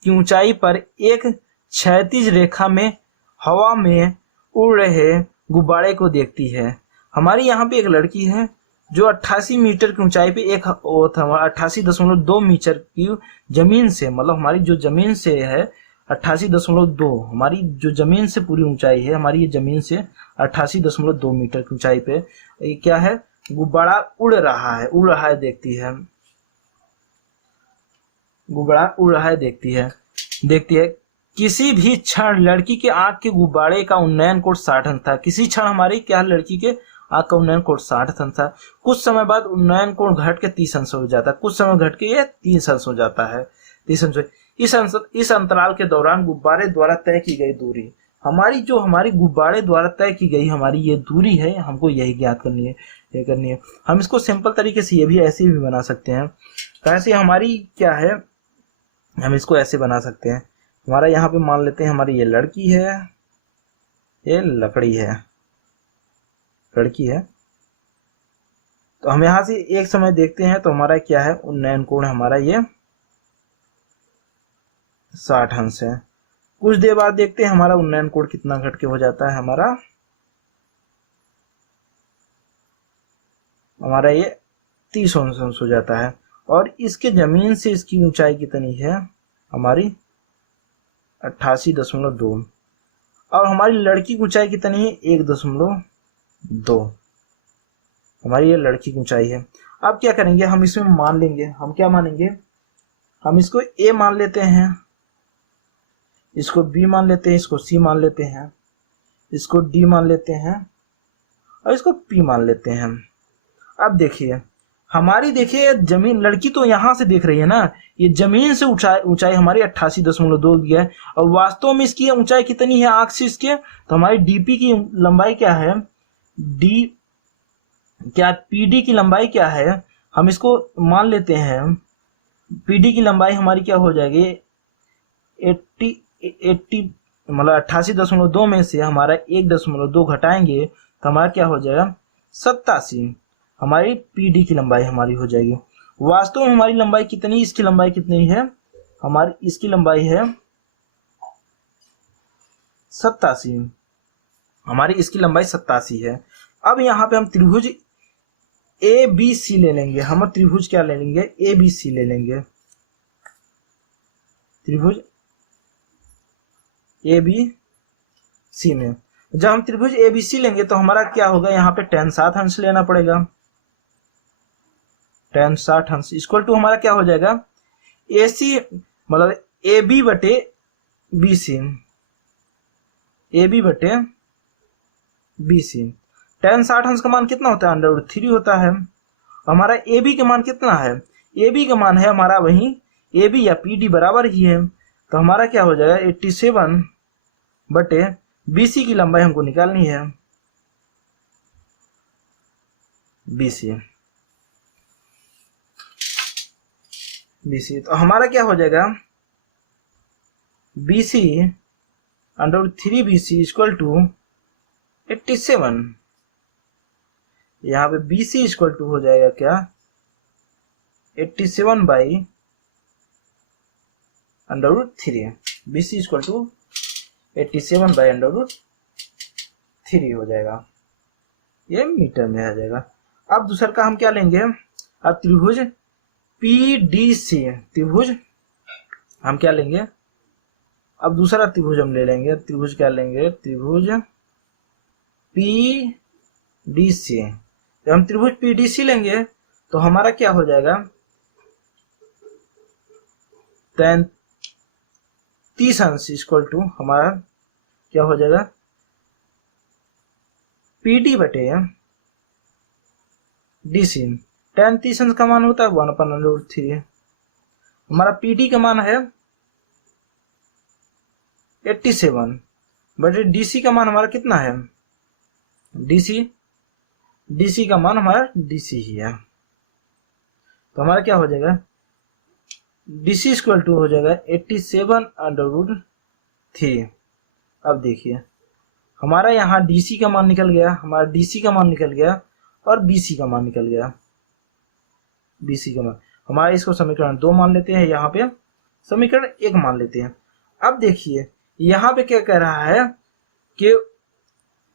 की ऊंचाई पर एक क्षैतिज रेखा में हवा में उड़ रहे गुब्बारे को देखती है। हमारी यहाँ पे एक लड़की है जो 88 मीटर की ऊंचाई पे 88.2 मीटर की जमीन से, मतलब हमारी जो जमीन से है 88.2, हमारी जो जमीन से पूरी ऊंचाई है, हमारी ये जमीन से 88.2 मीटर की ऊंचाई पे ये क्या है, गुब्बारा उड़ रहा है देखती है, गुब्बारा उड़ रहा है देखती है। किसी भी क्षण लड़की के आंख के गुब्बारे का उन्नयन कोण 60 अंश था। किसी क्षण हमारी क्या लड़की के आंख का उन्नयन कोण 60 अंश था। कुछ समय बाद उन्नयन कोण घट के 30 अंश हो जाता है, कुछ समय घट के ये 30 अंश हो जाता है, 30 अंश। इस अंतराल के दौरान गुब्बारे द्वारा तय की गई दूरी, हमारी गुब्बारे द्वारा तय की गई हमारी ये दूरी है, हमको यही ज्ञात करनी है। हम इसको सिंपल तरीके से ये भी ऐसे भी बना सकते हैं। कैसे, हमारी क्या है, हम इसको ऐसे बना सकते हैं। हमारा यहाँ पे मान लेते हैं हमारी ये लड़की है, ये लड़की है। तो हम यहाँ से एक समय देखते हैं तो हमारा क्या है, उन्नयन कोण हमारा ये 60 अंश है। कुछ देर बाद देखते हैं हमारा उन्नयन कोण कितना घट के हो जाता है, हमारा ये 30 अंश हो जाता है। और इसके जमीन से इसकी ऊंचाई कितनी है, हमारी 88.2, और हमारी लड़की की ऊंचाई कितनी है 1.2, हमारी ये लड़की की ऊंचाई है। अब क्या करेंगे, हम इसमें मान लेंगे, हम क्या मानेंगे, हम इसको ए मान लेते हैं, इसको बी मान लेते हैं, इसको सी मान लेते हैं, इसको डी मान लेते हैं, और इसको पी मान लेते हैं। अब देखिए जमीन, लड़की तो यहां से देख रही है ना, ये जमीन से ऊंचाई हमारी 88.2 की है, और वास्तव में इसकी ऊंचाई कितनी है आंख से इसके, तो हमारी डीपी की लंबाई क्या है, पीडी की लंबाई क्या है, हम इसको मान लेते हैं। पीडी की लंबाई हमारी क्या हो जाएगी 80 मतलब 88.2 में से हमारा 1.2 घटाएंगे तो हमारा क्या हो जाएगा 87, हमारी पीडी की लंबाई हमारी हो जाएगी। वास्तव में हमारी लंबाई कितनी, इसकी लंबाई कितनी है, हमारी इसकी लंबाई है 87, हमारी इसकी लंबाई 87 है। अब यहाँ पे हम त्रिभुज ए बी सी ले लेंगे, हम त्रिभुज क्या ले लेंगे, ए बी सी ले लेंगे, त्रिभुज ए बी सी में जब हम त्रिभुज ए बी सी लेंगे तो हमारा क्या होगा, यहाँ पे tan 60 अंश लेना पड़ेगा, tan 60 अंश इक्वल टू हमारा क्या हो जाएगा, ए सी मतलब ए बी बटे बी सी, ए बी बटे बी सी। tan 60 अंश का मान कितना होता है, √3 होता है। हमारा ए बी का मान कितना है, ए बी का मान है हमारा वही ए बी या पी डी बराबर ही है, तो हमारा क्या हो जाएगा 87 बटे बीसी की लंबाई हमको निकालनी है, बीसी तो हमारा क्या हो जाएगा BC √3 BC इक्वल टू 87 यहाँ पे BC इक्वल टू हो जाएगा क्या 87/√3। BC इक्वल टू 87/√3 हो जाएगा, ये मीटर में आ जाएगा। अब दूसरा का हम क्या लेंगे, अब त्रिभुज PDC त्रिभुज हम क्या लेंगे, अब दूसरा त्रिभुज हम ले लेंगे। त्रिभुज क्या लेंगे, त्रिभुज PDC। जब हम त्रिभुज PDC लेंगे तो हमारा क्या हो जाएगा 33 अंश इक्वल टू हमारा क्या हो जाएगा PD बटे DC। 33 अंश का मान होता है 1/√3। हमारा PD का मान है 87 बटे DC का मान हमारा कितना है, DC का मान हमारा DC ही है। तो हमारा क्या हो जाएगा DC इक्वल टू हो जाएगा 87/√3। अब देखिए हमारा यहाँ DC का मान निकल गया, हमारा DC का मान निकल गया और BC का मान निकल गया। BC का मान हमारा, इसको समीकरण 2 मान लेते हैं, यहाँ पे समीकरण 1 मान लेते हैं। अब देखिए यहाँ पे क्या कह रहा है कि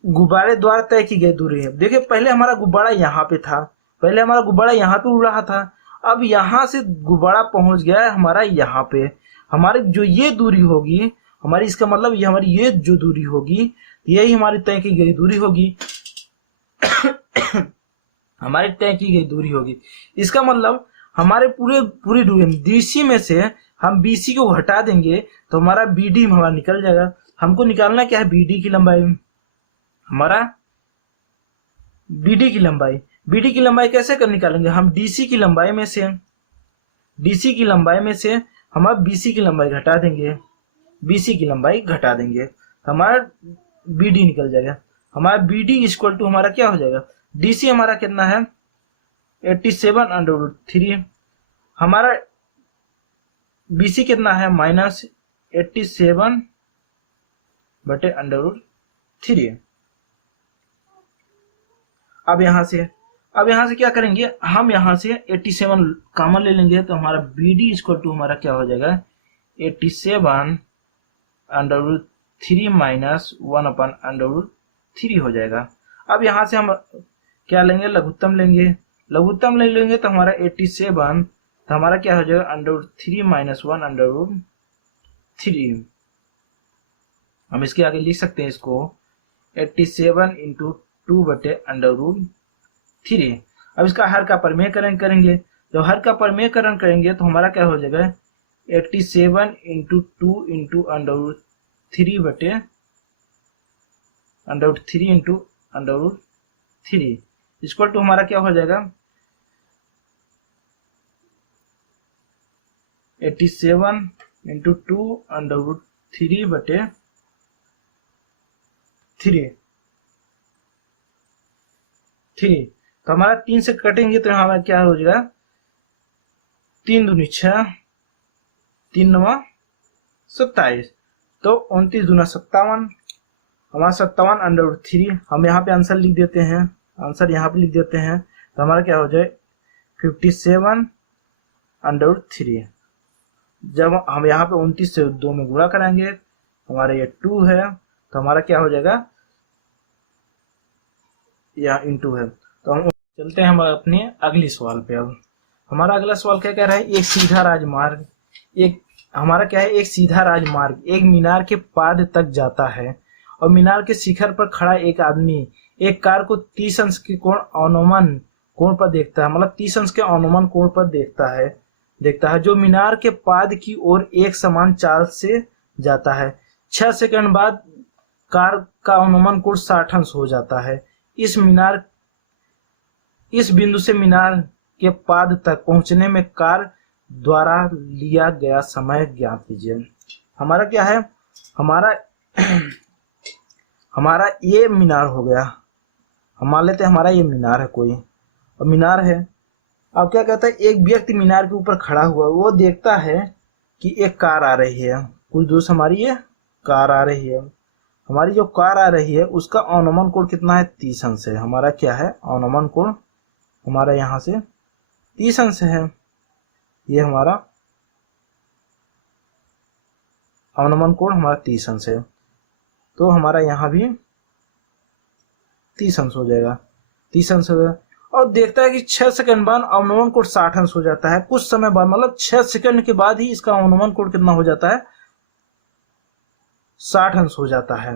गुब्बारे द्वारा तय की गई दूरी है। देखिए पहले हमारा गुब्बारा यहाँ पे था, पहले हमारा गुब्बारा यहाँ पे उड़ रहा था, अब यहाँ से गुब्बारा पहुंच गया है हमारा यहाँ पे। हमारी जो ये दूरी होगी हमारी, इसका मतलब ये हमारी ये जो दूरी होगी यही हमारी तय की गई दूरी होगी हमारी तय की गई दूरी होगी। इसका मतलब हमारे पूरी दूरी DC में से हम BC को हटा देंगे तो हमारा BD हमारा निकल जाएगा। हमको निकालना क्या है BD की लंबाई, हमारा BD की लंबाई। BD की लंबाई कैसे कर निकालेंगे, हम DC की लंबाई में से हमारा BC की लंबाई घटा देंगे, BC की लंबाई घटा देंगे तो हमारा BD निकल जाएगा। हमारा BD इक्वल टू हमारा क्या हो जाएगा, DC हमारा कितना है 87/√3, हमारा BC कितना है -87/√3। अब यहाँ से क्या करेंगे, हम यहाँ से 87 कॉमन ले लेंगे तो हमारा BD इक्वल टू हमारा क्या हो जाएगा 87/√3 माइनस 1/√3 हो जाएगा। अब यहाँ से हम क्या लेंगे, लघुत्तम लेंगे। लघुत्तम ले लेंगे तो हमारा 87 तो हमारा क्या हो जाएगा √3 माइनस 1/√3। हम इसके आगे लिख सकते हैं इसको 87 इंटू 2/√3। अब इसका हर का परिमेयकरण करेंगे। जब हर का परिमेयकरण करेंगे तो हमारा क्या हो जाएगा 87 इंटू 2 इंटू √3 इंटू √3 इक्वल टू हमारा क्या हो जाएगा 87 इंटू 2 √3/3। तो हमारा 3 से कटेंगे तो हमारा क्या हो जाएगा 3 दूनी 6, 3 9 27, तो 29 दूना 57, हमारा 57/3। हम यहाँ पे आंसर लिख देते हैं, आंसर यहाँ पे लिख देते हैं तो हमारा क्या हो जाए 57/3। जब हम यहाँ पे 29 से 2 में गुणा कराएंगे हमारा ये 2 है तो हमारा क्या हो जाएगा यहाँ इंटू है। तो हम चलते हैं हम अपने अगली सवाल पे। अब हमारा अगला सवाल क्या कह रहा है, एक सीधा राजमार्ग, एक हमारा क्या है एक सीधा राजमार्ग एक मीनार के पाद तक जाता है और मीनार के शिखर पर खड़ा एक आदमी एक कार को 30 अंश के अनुमान कोण पर देखता है, मतलब 30 अंश के अनुमान कोण पर देखता है जो मीनार के पाद की ओर एक समान चाल से जाता है। 6 सेकंड बाद कार का अनुमान कोण 60 अंश हो जाता है। इस बिंदु से मीनार के पाद तक पहुंचने में कार द्वारा लिया गया समय ज्ञात कीजिए। हमारा क्या है, हमारा ये मीनार हो गया, हम मान लेते हैं हमारा ये मीनार है कोई, और मीनार है। अब क्या कहता है एक व्यक्ति मीनार के ऊपर खड़ा हुआ, वो देखता है कि एक कार आ रही है, कुछ दूर से हमारी ये कार आ रही है। हमारी जो कार आ रही है उसका अवनमन कोण कितना है, 30 अंश है। हमारा क्या है, अवनमन कोण हमारा यहाँ से 30 अंश है। ये हमारा अवनमन कोण हमारा 30 अंश है, तो हमारा यहाँ भी 30 अंश हो जाएगा, 30 अंश हो जाएगा। और देखता है कि 6 सेकंड बाद अवनमन कोण 60 अंश हो जाता है। कुछ समय बाद मतलब 6 सेकंड के बाद ही इसका अवनमन कोण कितना हो जाता है, 60 अंश हो जाता है,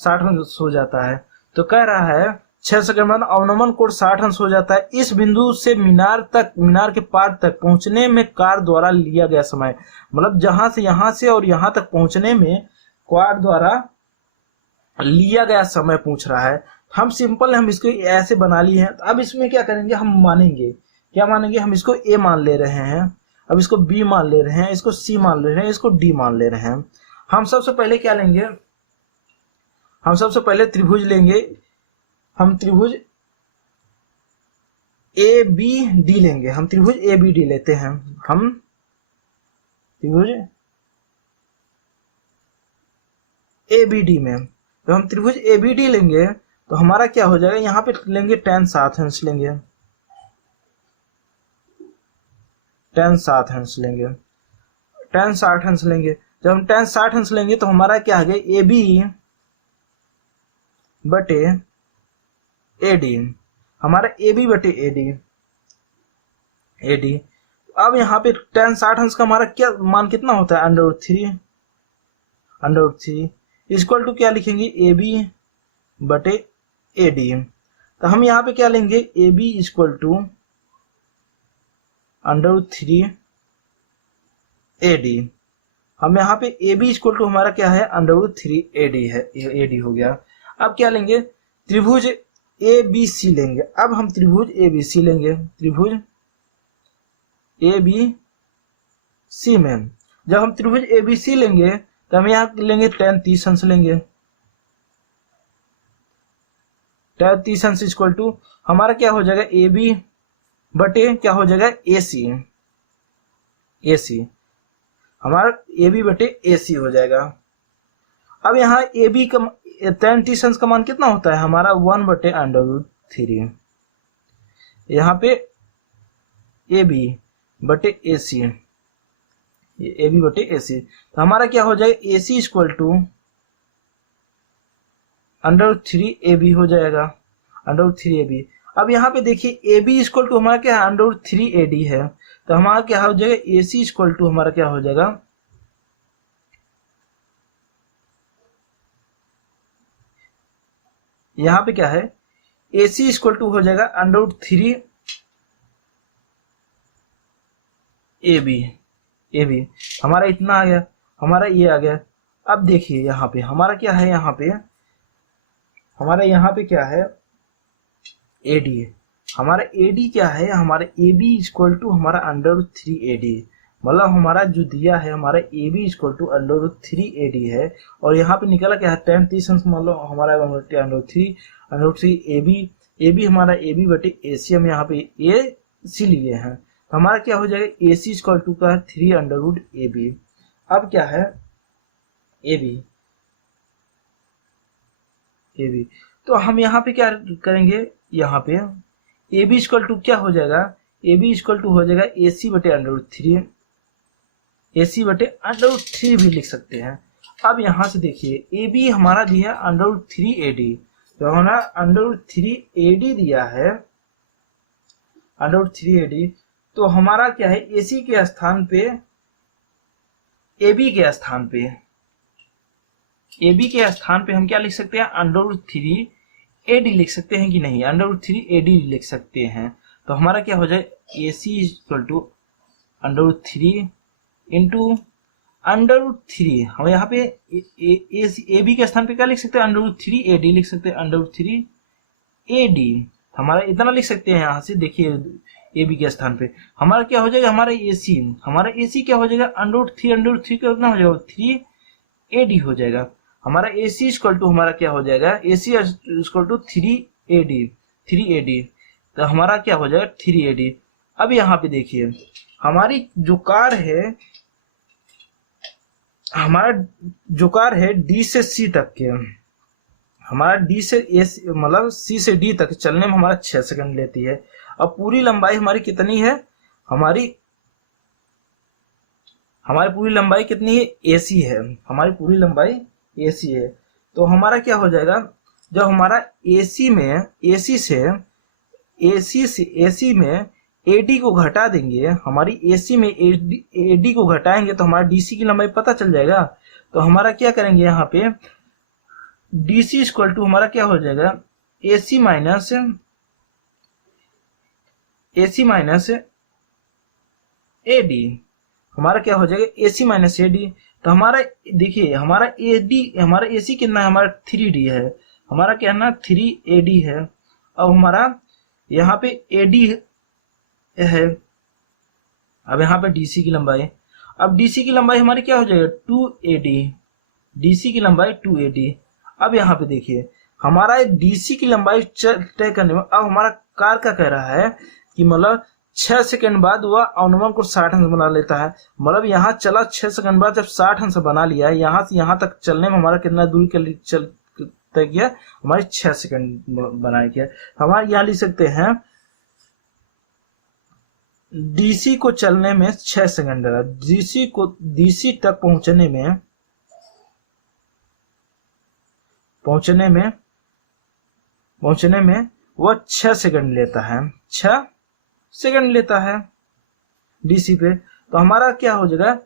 60 अंश हो जाता है। तो कह रहा है 6 सेकंड बाद अवनमन कोण 60 अंश हो जाता है। इस बिंदु से मीनार के पार तक पहुंचने में कार द्वारा लिया गया समय, मतलब जहां से यहां से और यहां तक पहुंचने में कार द्वारा लिया गया समय पूछ रहा है। हम सिंपल हम इसको ऐसे बना लिए हैं। अब इसमें क्या करेंगे, हम मानेंगे, क्या मानेंगे, हम इसको ए मान ले रहे हैं, अब इसको बी मान ले रहे हैं, इसको सी मान ले रहे हैं, इसको डी मान ले रहे हैं। हम सबसे पहले क्या लेंगे, हम सबसे पहले त्रिभुज लेंगे। हम त्रिभुज ए बी डी लेंगे। हम त्रिभुज ए बी डी लेते हैं। हम त्रिभुज ए बी डी में तो हम त्रिभुज ए बी डी लेंगे तो हमारा क्या हो जाएगा, यहाँ पे लेंगे tan 7 अंश लेंगे, tan 7 अंश लेंगे, tan 60 अंश लेंगे। जब हम tan 60 अंश लेंगे तो हमारा क्या आ गया, ए बी बटे ए डी, हमारा ए बी बटे ए डी, ए डी। अब यहाँ पे tan 60 अंश का हमारा क्या मान कितना होता है, √3 इक्वल टू क्या लिखेंगे, ए बी बटे ए डी। तो हम यहाँ पे क्या लेंगे, A B equal to √3 A D. हम यहाँ पे ए बी इक्वल टू हमारा क्या है, √3 ए डी है, ए डी हो गया। अब क्या लेंगे, त्रिभुज ए बी सी लेंगे। अब हम त्रिभुज ए बी सी लेंगे। त्रिभुज ए बी सी में जब हम त्रिभुज ए बी सी लेंगे तो हम यहाँ लेंगे tan 30 अंश लेंगे। tan 30 अंश इक्वल टू हमारा क्या हो जाएगा, ए बी बटे क्या हो जाएगा, ए सी, ए सी, हमारा ए बी बटे ए सी हो जाएगा। अब यहाँ ए बी का tan 30 अंश का मान कितना होता है, हमारा 1 बटे √3। यहाँ पे ए बी बटे ए सी, ए बी बटे ए सी, तो हमारा क्या हो जाएगा, ए सी इक्वल टू √3 ए बी हो जाएगा, √3 ए बी। अब यहाँ पे देखिए ए बी इक्वल टू हमारा क्या है, √3 ए डी है, तो हमारा क्या हो जाएगा, ए सी इक्वल टू हमारा क्या हो जाएगा, यहाँ पे क्या है, ए सी इक्वल टू हो जाएगा √3 ए बी, ए बी हमारा इतना आ गया, हमारा ये आ गया। अब देखिए यहाँ पे हमारा क्या है, यहाँ पे हमारा यहाँ पे क्या है, ए डी, हमारा ए डी क्या है, हमारा ए बी इक्वल टू हमारा √3 ए डी, मतलब हमारा जो दिया है हमारा A B equal to √3 A D है। और यहाँ पे निकला क्या है, tan 30 अंश, मतलब हमारा √3 ए बी हमारा ए बी बटे ए सी, हम यहाँ पे ए सी लिए हैं, तो हमारा क्या हो जाएगा, ए सी इक्वल टू का 3√AB। अब क्या है, ए बी, तो हम यहाँ पे क्या करेंगे, यहाँ पे ए बी इक्वल टू क्या हो जाएगा, ए बी इक्वल टू हो जाएगा ए सी बटे √3, ए सी बटे √3 भी लिख सकते हैं। अब यहाँ से देखिए ए बी हमारा दिया √3 ए डी, तो हमारा √3 ए डी दिया है, √3 ए डी, तो हमारा क्या है, एसी के स्थान पे एबी के स्थान पे, एबी के स्थान पे हम क्या लिख सकते हैं, √3 एडी लिख सकते हैं कि नहीं, √3 एडी लिख सकते हैं। तो हमारा क्या हो जाए, ए सी इक्वल टू √3 इंटू √3, हम यहाँ पे ए बी के स्थान पे क्या लिख सकते हैं, √3 एडी लिख सकते हैं, √3 एडी हमारा इतना लिख सकते हैं। यहाँ से देखिए ए बी के स्थान पे हमारा क्या हो जाएगा, हमारा ए सी क्या हो जाएगा, √3 कितना हो जाएगा, 3 एडी हो जाएगा। हमारा ए सी इक्वल टू हमारा क्या हो जाएगा, ए सी इक्वल टू 3 एडी, तो हमारा क्या हो जाएगा 3 एडी। अब यहाँ पे देखिए हमारी जो कार है हमारा झुकार है डी से सी तक के, हमारा डी से ए मतलब सी से डी तक चलने में हमारा 6 सेकंड लेती है। अब पूरी लंबाई हमारी कितनी है, हमारी पूरी लंबाई कितनी है, एसी है, हमारी पूरी लंबाई एसी है। तो हमारा क्या हो जाएगा, जब हमारा एसी में एडी को घटा देंगे, हमारी एसी में एडी को घटाएंगे तो हमारा डीसी की लंबाई पता चल जाएगा। तो हमारा क्या करेंगे यहाँ पे, डीसी इक्वल टू हमारा क्या हो जाएगा, एसी माइनस एडी, हमारा क्या हो जाएगा एसी माइनस एडी। तो हमारा देखिए हमारा एसी कितना है, हमारा 3D है, हमारा क्या है ना 3AD है। अब हमारा यहाँ पे AD है, अब यहाँ पे DC की लंबाई, अब DC की लंबाई हमारी क्या हो जाएगा 2AD, DC की लंबाई 2AD। अब यहाँ पे देखिए हमारा DC की लंबाई तय करने में अब हमारा कार का कह रहा है कि मतलब 6 सेकंड बाद वह अनुमान को 60 अंश बना लेता है। मतलब यहाँ चला 6 सेकंड बाद जब 60 अंश बना लिया है, यहाँ से यहाँ तक चलने में हमारा कितना दूरी तय किया, हमारे 6 सेकंड बनाया गया। हमारे यहाँ लिख सकते हैं डीसी को चलने में 6 सेकंड लगा, डीसी तक पहुंचने में वह 6 सेकंड लेता है, 6 सेकंड लेता है डीसी पे। तो हमारा क्या हो जाएगा,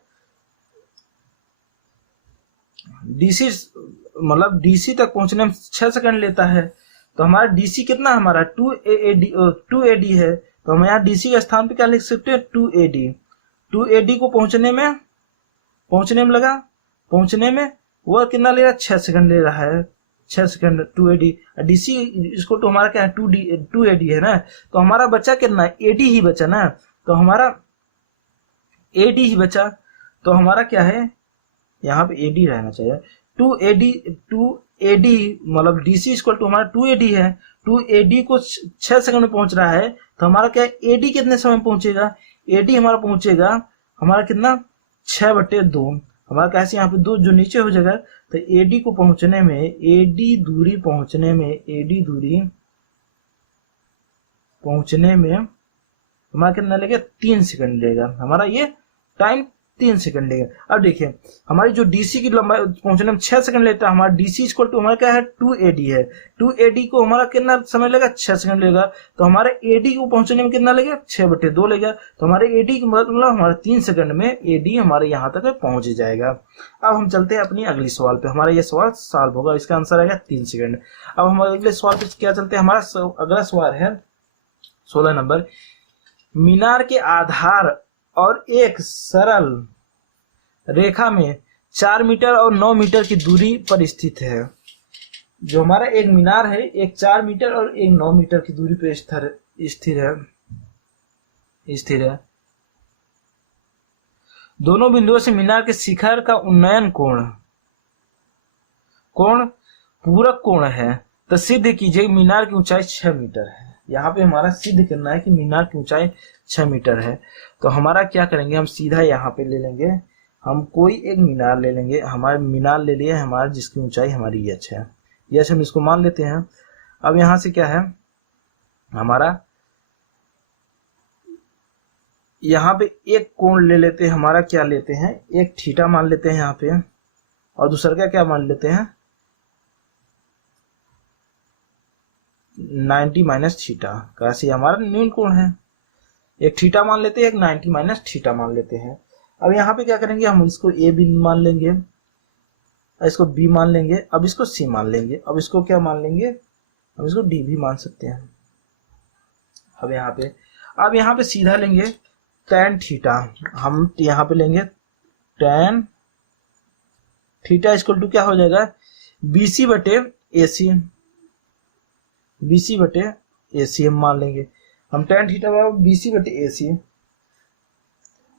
डीसी मतलब डीसी तक पहुंचने में 6 सेकंड लेता है। तो हमारा डीसी कितना है, हमारा 2AD है। तो हम यहाँ डीसी के स्थान पे क्या लिख सकते हैं 2AD को पहुंचने में वह कितना ले रहा है 6 सेकंड ले रहा है, 6 सेकंड 2AD। डीसी इसको तो हमारा क्या है 2AD है ना। तो हमारा बचा कितना है, AD ही बचा ना। तो हमारा AD ही बचा, तो हमारा क्या है यहाँ पे AD रहना चाहिए। 2AD मतलब डीसी इक्वल टू हमारा 2AD है, 2AD को 6 सेकंड में पहुंच रहा है। तो हमारा क्या है AD कितने समय में पहुंचेगा, AD हमारा पहुंचेगा हमारा कितना 6/2, हमारा कैसे यहाँ पे 2 जो नीचे हो जाएगा। तो AD को पहुंचने में AD दूरी पहुंचने में हमारा कितना लगेगा 3 सेकंड लेगा, हमारा ये टाइम 3 सेकंड लेगा। अब देखिए हमारी जो डीसी की लंबाई पहुंचने में 6 सेकंड लेता है, हमारा डीसी इक्वल टू हमारा क्या है 2AD है, 2AD को हमारा कितना समय लेगा 6 सेकंड लेगा। तो हमारे AD को पहुंचने में कितना लेगा 6/2 लेगा। तो हमारे AD का मतलब हमारा 3 सेकंड में AD हमारे यहाँ तक पहुंच जाएगा। अब हम चलते हैं अपनी अगली सवाल पे, हमारा ये सवाल सॉल्व होगा, इसका आंसर आएगा 3 सेकंड। अब हम अगले सवाल पे क्या चलते हैं, हमारा अगला सवाल है 16 नंबर। मीनार के आधार और एक सरल रेखा में 4 मीटर और 9 मीटर की दूरी पर स्थित है। जो हमारा एक मीनार है, एक 4 मीटर और एक 9 मीटर की दूरी पर स्थिर है। दोनों बिंदुओं से मीनार के शिखर का उन्नयन कोण पूरक कोण है। तो सिद्ध कीजिए मीनार की ऊंचाई 6 मीटर है। यहाँ पे हमारा सिद्ध करना है कि मीनार की ऊंचाई 6 मीटर है। तो हमारा क्या करेंगे, हम सीधा यहाँ पे ले लेंगे, हम कोई एक मीनार ले लेंगे, हमारे मीनार ले लिए हमारा जिसकी ऊंचाई हमारी यच है, यच हम इसको मान लेते हैं। अब यहाँ से क्या है, हमारा यहाँ पे एक कोण ले लेते हैं, हमारा क्या लेते हैं एक थीटा मान लेते हैं यहाँ पे, और दूसरा का क्या मान लेते हैं 90 माइनस थीटा, कैसे हमारा न्यून कोण है। एक थीटा मान लेते हैं, एक 90 माइनस थीटा मान लेते हैं। अब यहाँ पे क्या करेंगे, हम इसको ए बी मान लेंगे, इसको बी मान लेंगे, अब इसको सी मान लेंगे, अब इसको क्या मान लेंगे, हम इसको डी भी मान सकते हैं। अब यहाँ पे सीधा लेंगे tan थीटा, हम यहाँ पे लेंगे tan थीटा इक्वल टू क्या हो जाएगा BC बटे AC हम मान लेंगे, हम tan थीटा बराबर BC बटे AC।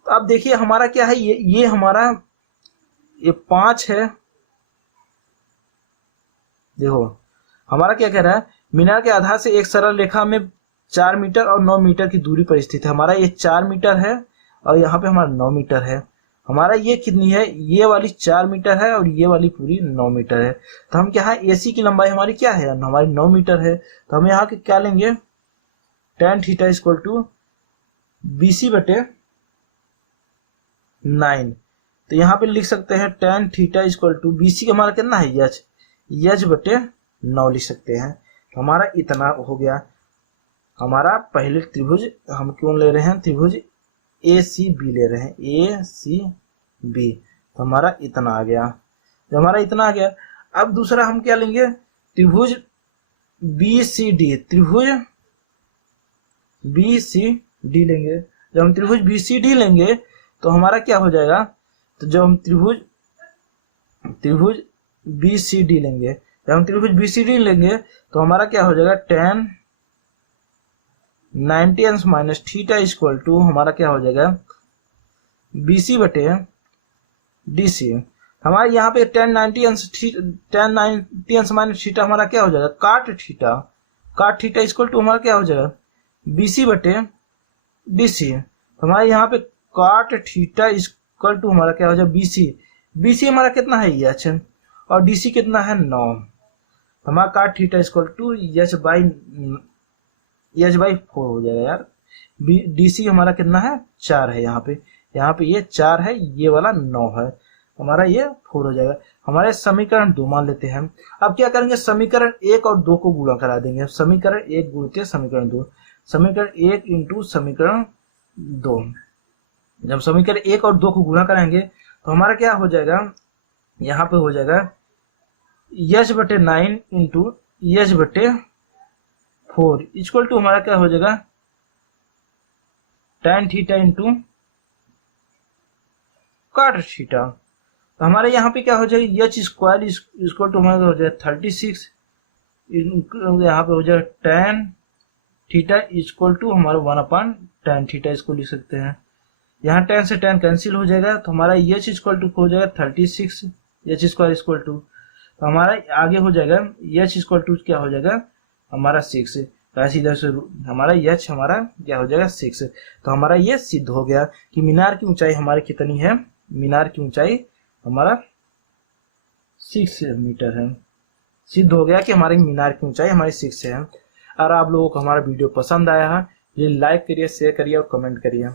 तो अब देखिए हमारा क्या है, ये हमारा ये 5 है। देखो हमारा क्या कह रहा है, मीनार के आधार से एक सरल रेखा में 4 मीटर और 9 मीटर की दूरी पर स्थित है। हमारा ये 4 मीटर है और यहाँ पे हमारा 9 मीटर है। हमारा ये कितनी है, ये वाली 4 मीटर है और ये वाली पूरी 9 मीटर है। तो हम क्या है, AC की लंबाई हमारी क्या है, हमारी 9 मीटर है। तो हम यहाँ के क्या लेंगे, tan theta equal to BC बटे 9। तो यहाँ पे लिख सकते हैं tan theta equal to BC का हमारा कितना है, H बटे 9 लिख सकते हैं। तो हमारा इतना हो गया। हमारा पहले त्रिभुज हम क्यों ले रहे हैं, त्रिभुज ACB ले रहे हैं, ACB। तो हमारा इतना आ गया। जब हमारा इतना आ गया, अब दूसरा हम क्या लेंगे, त्रिभुज BCD, त्रिभुज BCD लेंगे। जब हम त्रिभुज BCD लेंगे तो हमारा क्या हो जाएगा, तो जब हम त्रिभुज BCD लेंगे, जब हम त्रिभुज BCD लेंगे तो हमारा क्या हो जाएगा, tan 90 अंश माइनस थीटा इक्वल टू हमारा क्या हो जाएगा, BC बटे DC। हमारे यहाँ पे tan 90 अंश माइनस थीटा हमारा क्या हो जाएगा, काट थीटा इक्वल टू हमारा क्या हो जाएगा, BC बटे DC। हमारे यहाँ पे काट थीटा इक्वल टू हमारा क्या हो जाएगा, BC हमारा कितना है, H, और DC कितना है 9। हमारा cot theta equal to H by 4 हो जाएगा यार। DC हमारा कितना है, 4 है। यहाँ पे ये 4 है, ये वाला 9 है, हमारा ये 4 हो जाएगा। हमारे समीकरण 2 मान लेते हैं। अब क्या करेंगे, समीकरण 1 और 2 को गुणा करा देंगे। समीकरण 1 गुणित समीकरण 2, समीकरण 1 इंटू समीकरण 2। जब समीकरण 1 और 2 को गुणा कराएंगे तो हमारा क्या हो जाएगा, यहाँ पे हो जाएगा H बटे 9 इंटू H बटे 4 इक्वल टू हमारा क्या हो जाएगा, tan थीटा इंटू काट थीटा। तो हमारे यहाँ पे क्या हो जाएगा, H स्क्वायर इक्वल टू हमारा हो जाएगा 36, यहाँ पे हो जाएगा tan थीटा इक्वल टू हमारा 1/tan थीटा, इसको लिख सकते हैं। यहाँ tan से tan कैंसिल हो जाएगा, तो हमारा H इक्वल टू हो जाएगा 36, H स्क्वायर इक्वल टू, तो हमारा आगे हो जाएगा H इक्वल टू क्या हो जाएगा, हमारा 6। ऐसे इधर से हमारा H हमारा क्या हो जाएगा 6। तो हमारा ये सिद्ध हो गया कि मीनार की ऊंचाई हमारी कितनी है, मीनार की ऊंचाई हमारा 6 मीटर है। सिद्ध हो गया कि हमारी मीनार की ऊंचाई हमारी 6 है। और आप लोगों को हमारा वीडियो पसंद आया है, ये लाइक करिए, शेयर करिए और कमेंट करिए।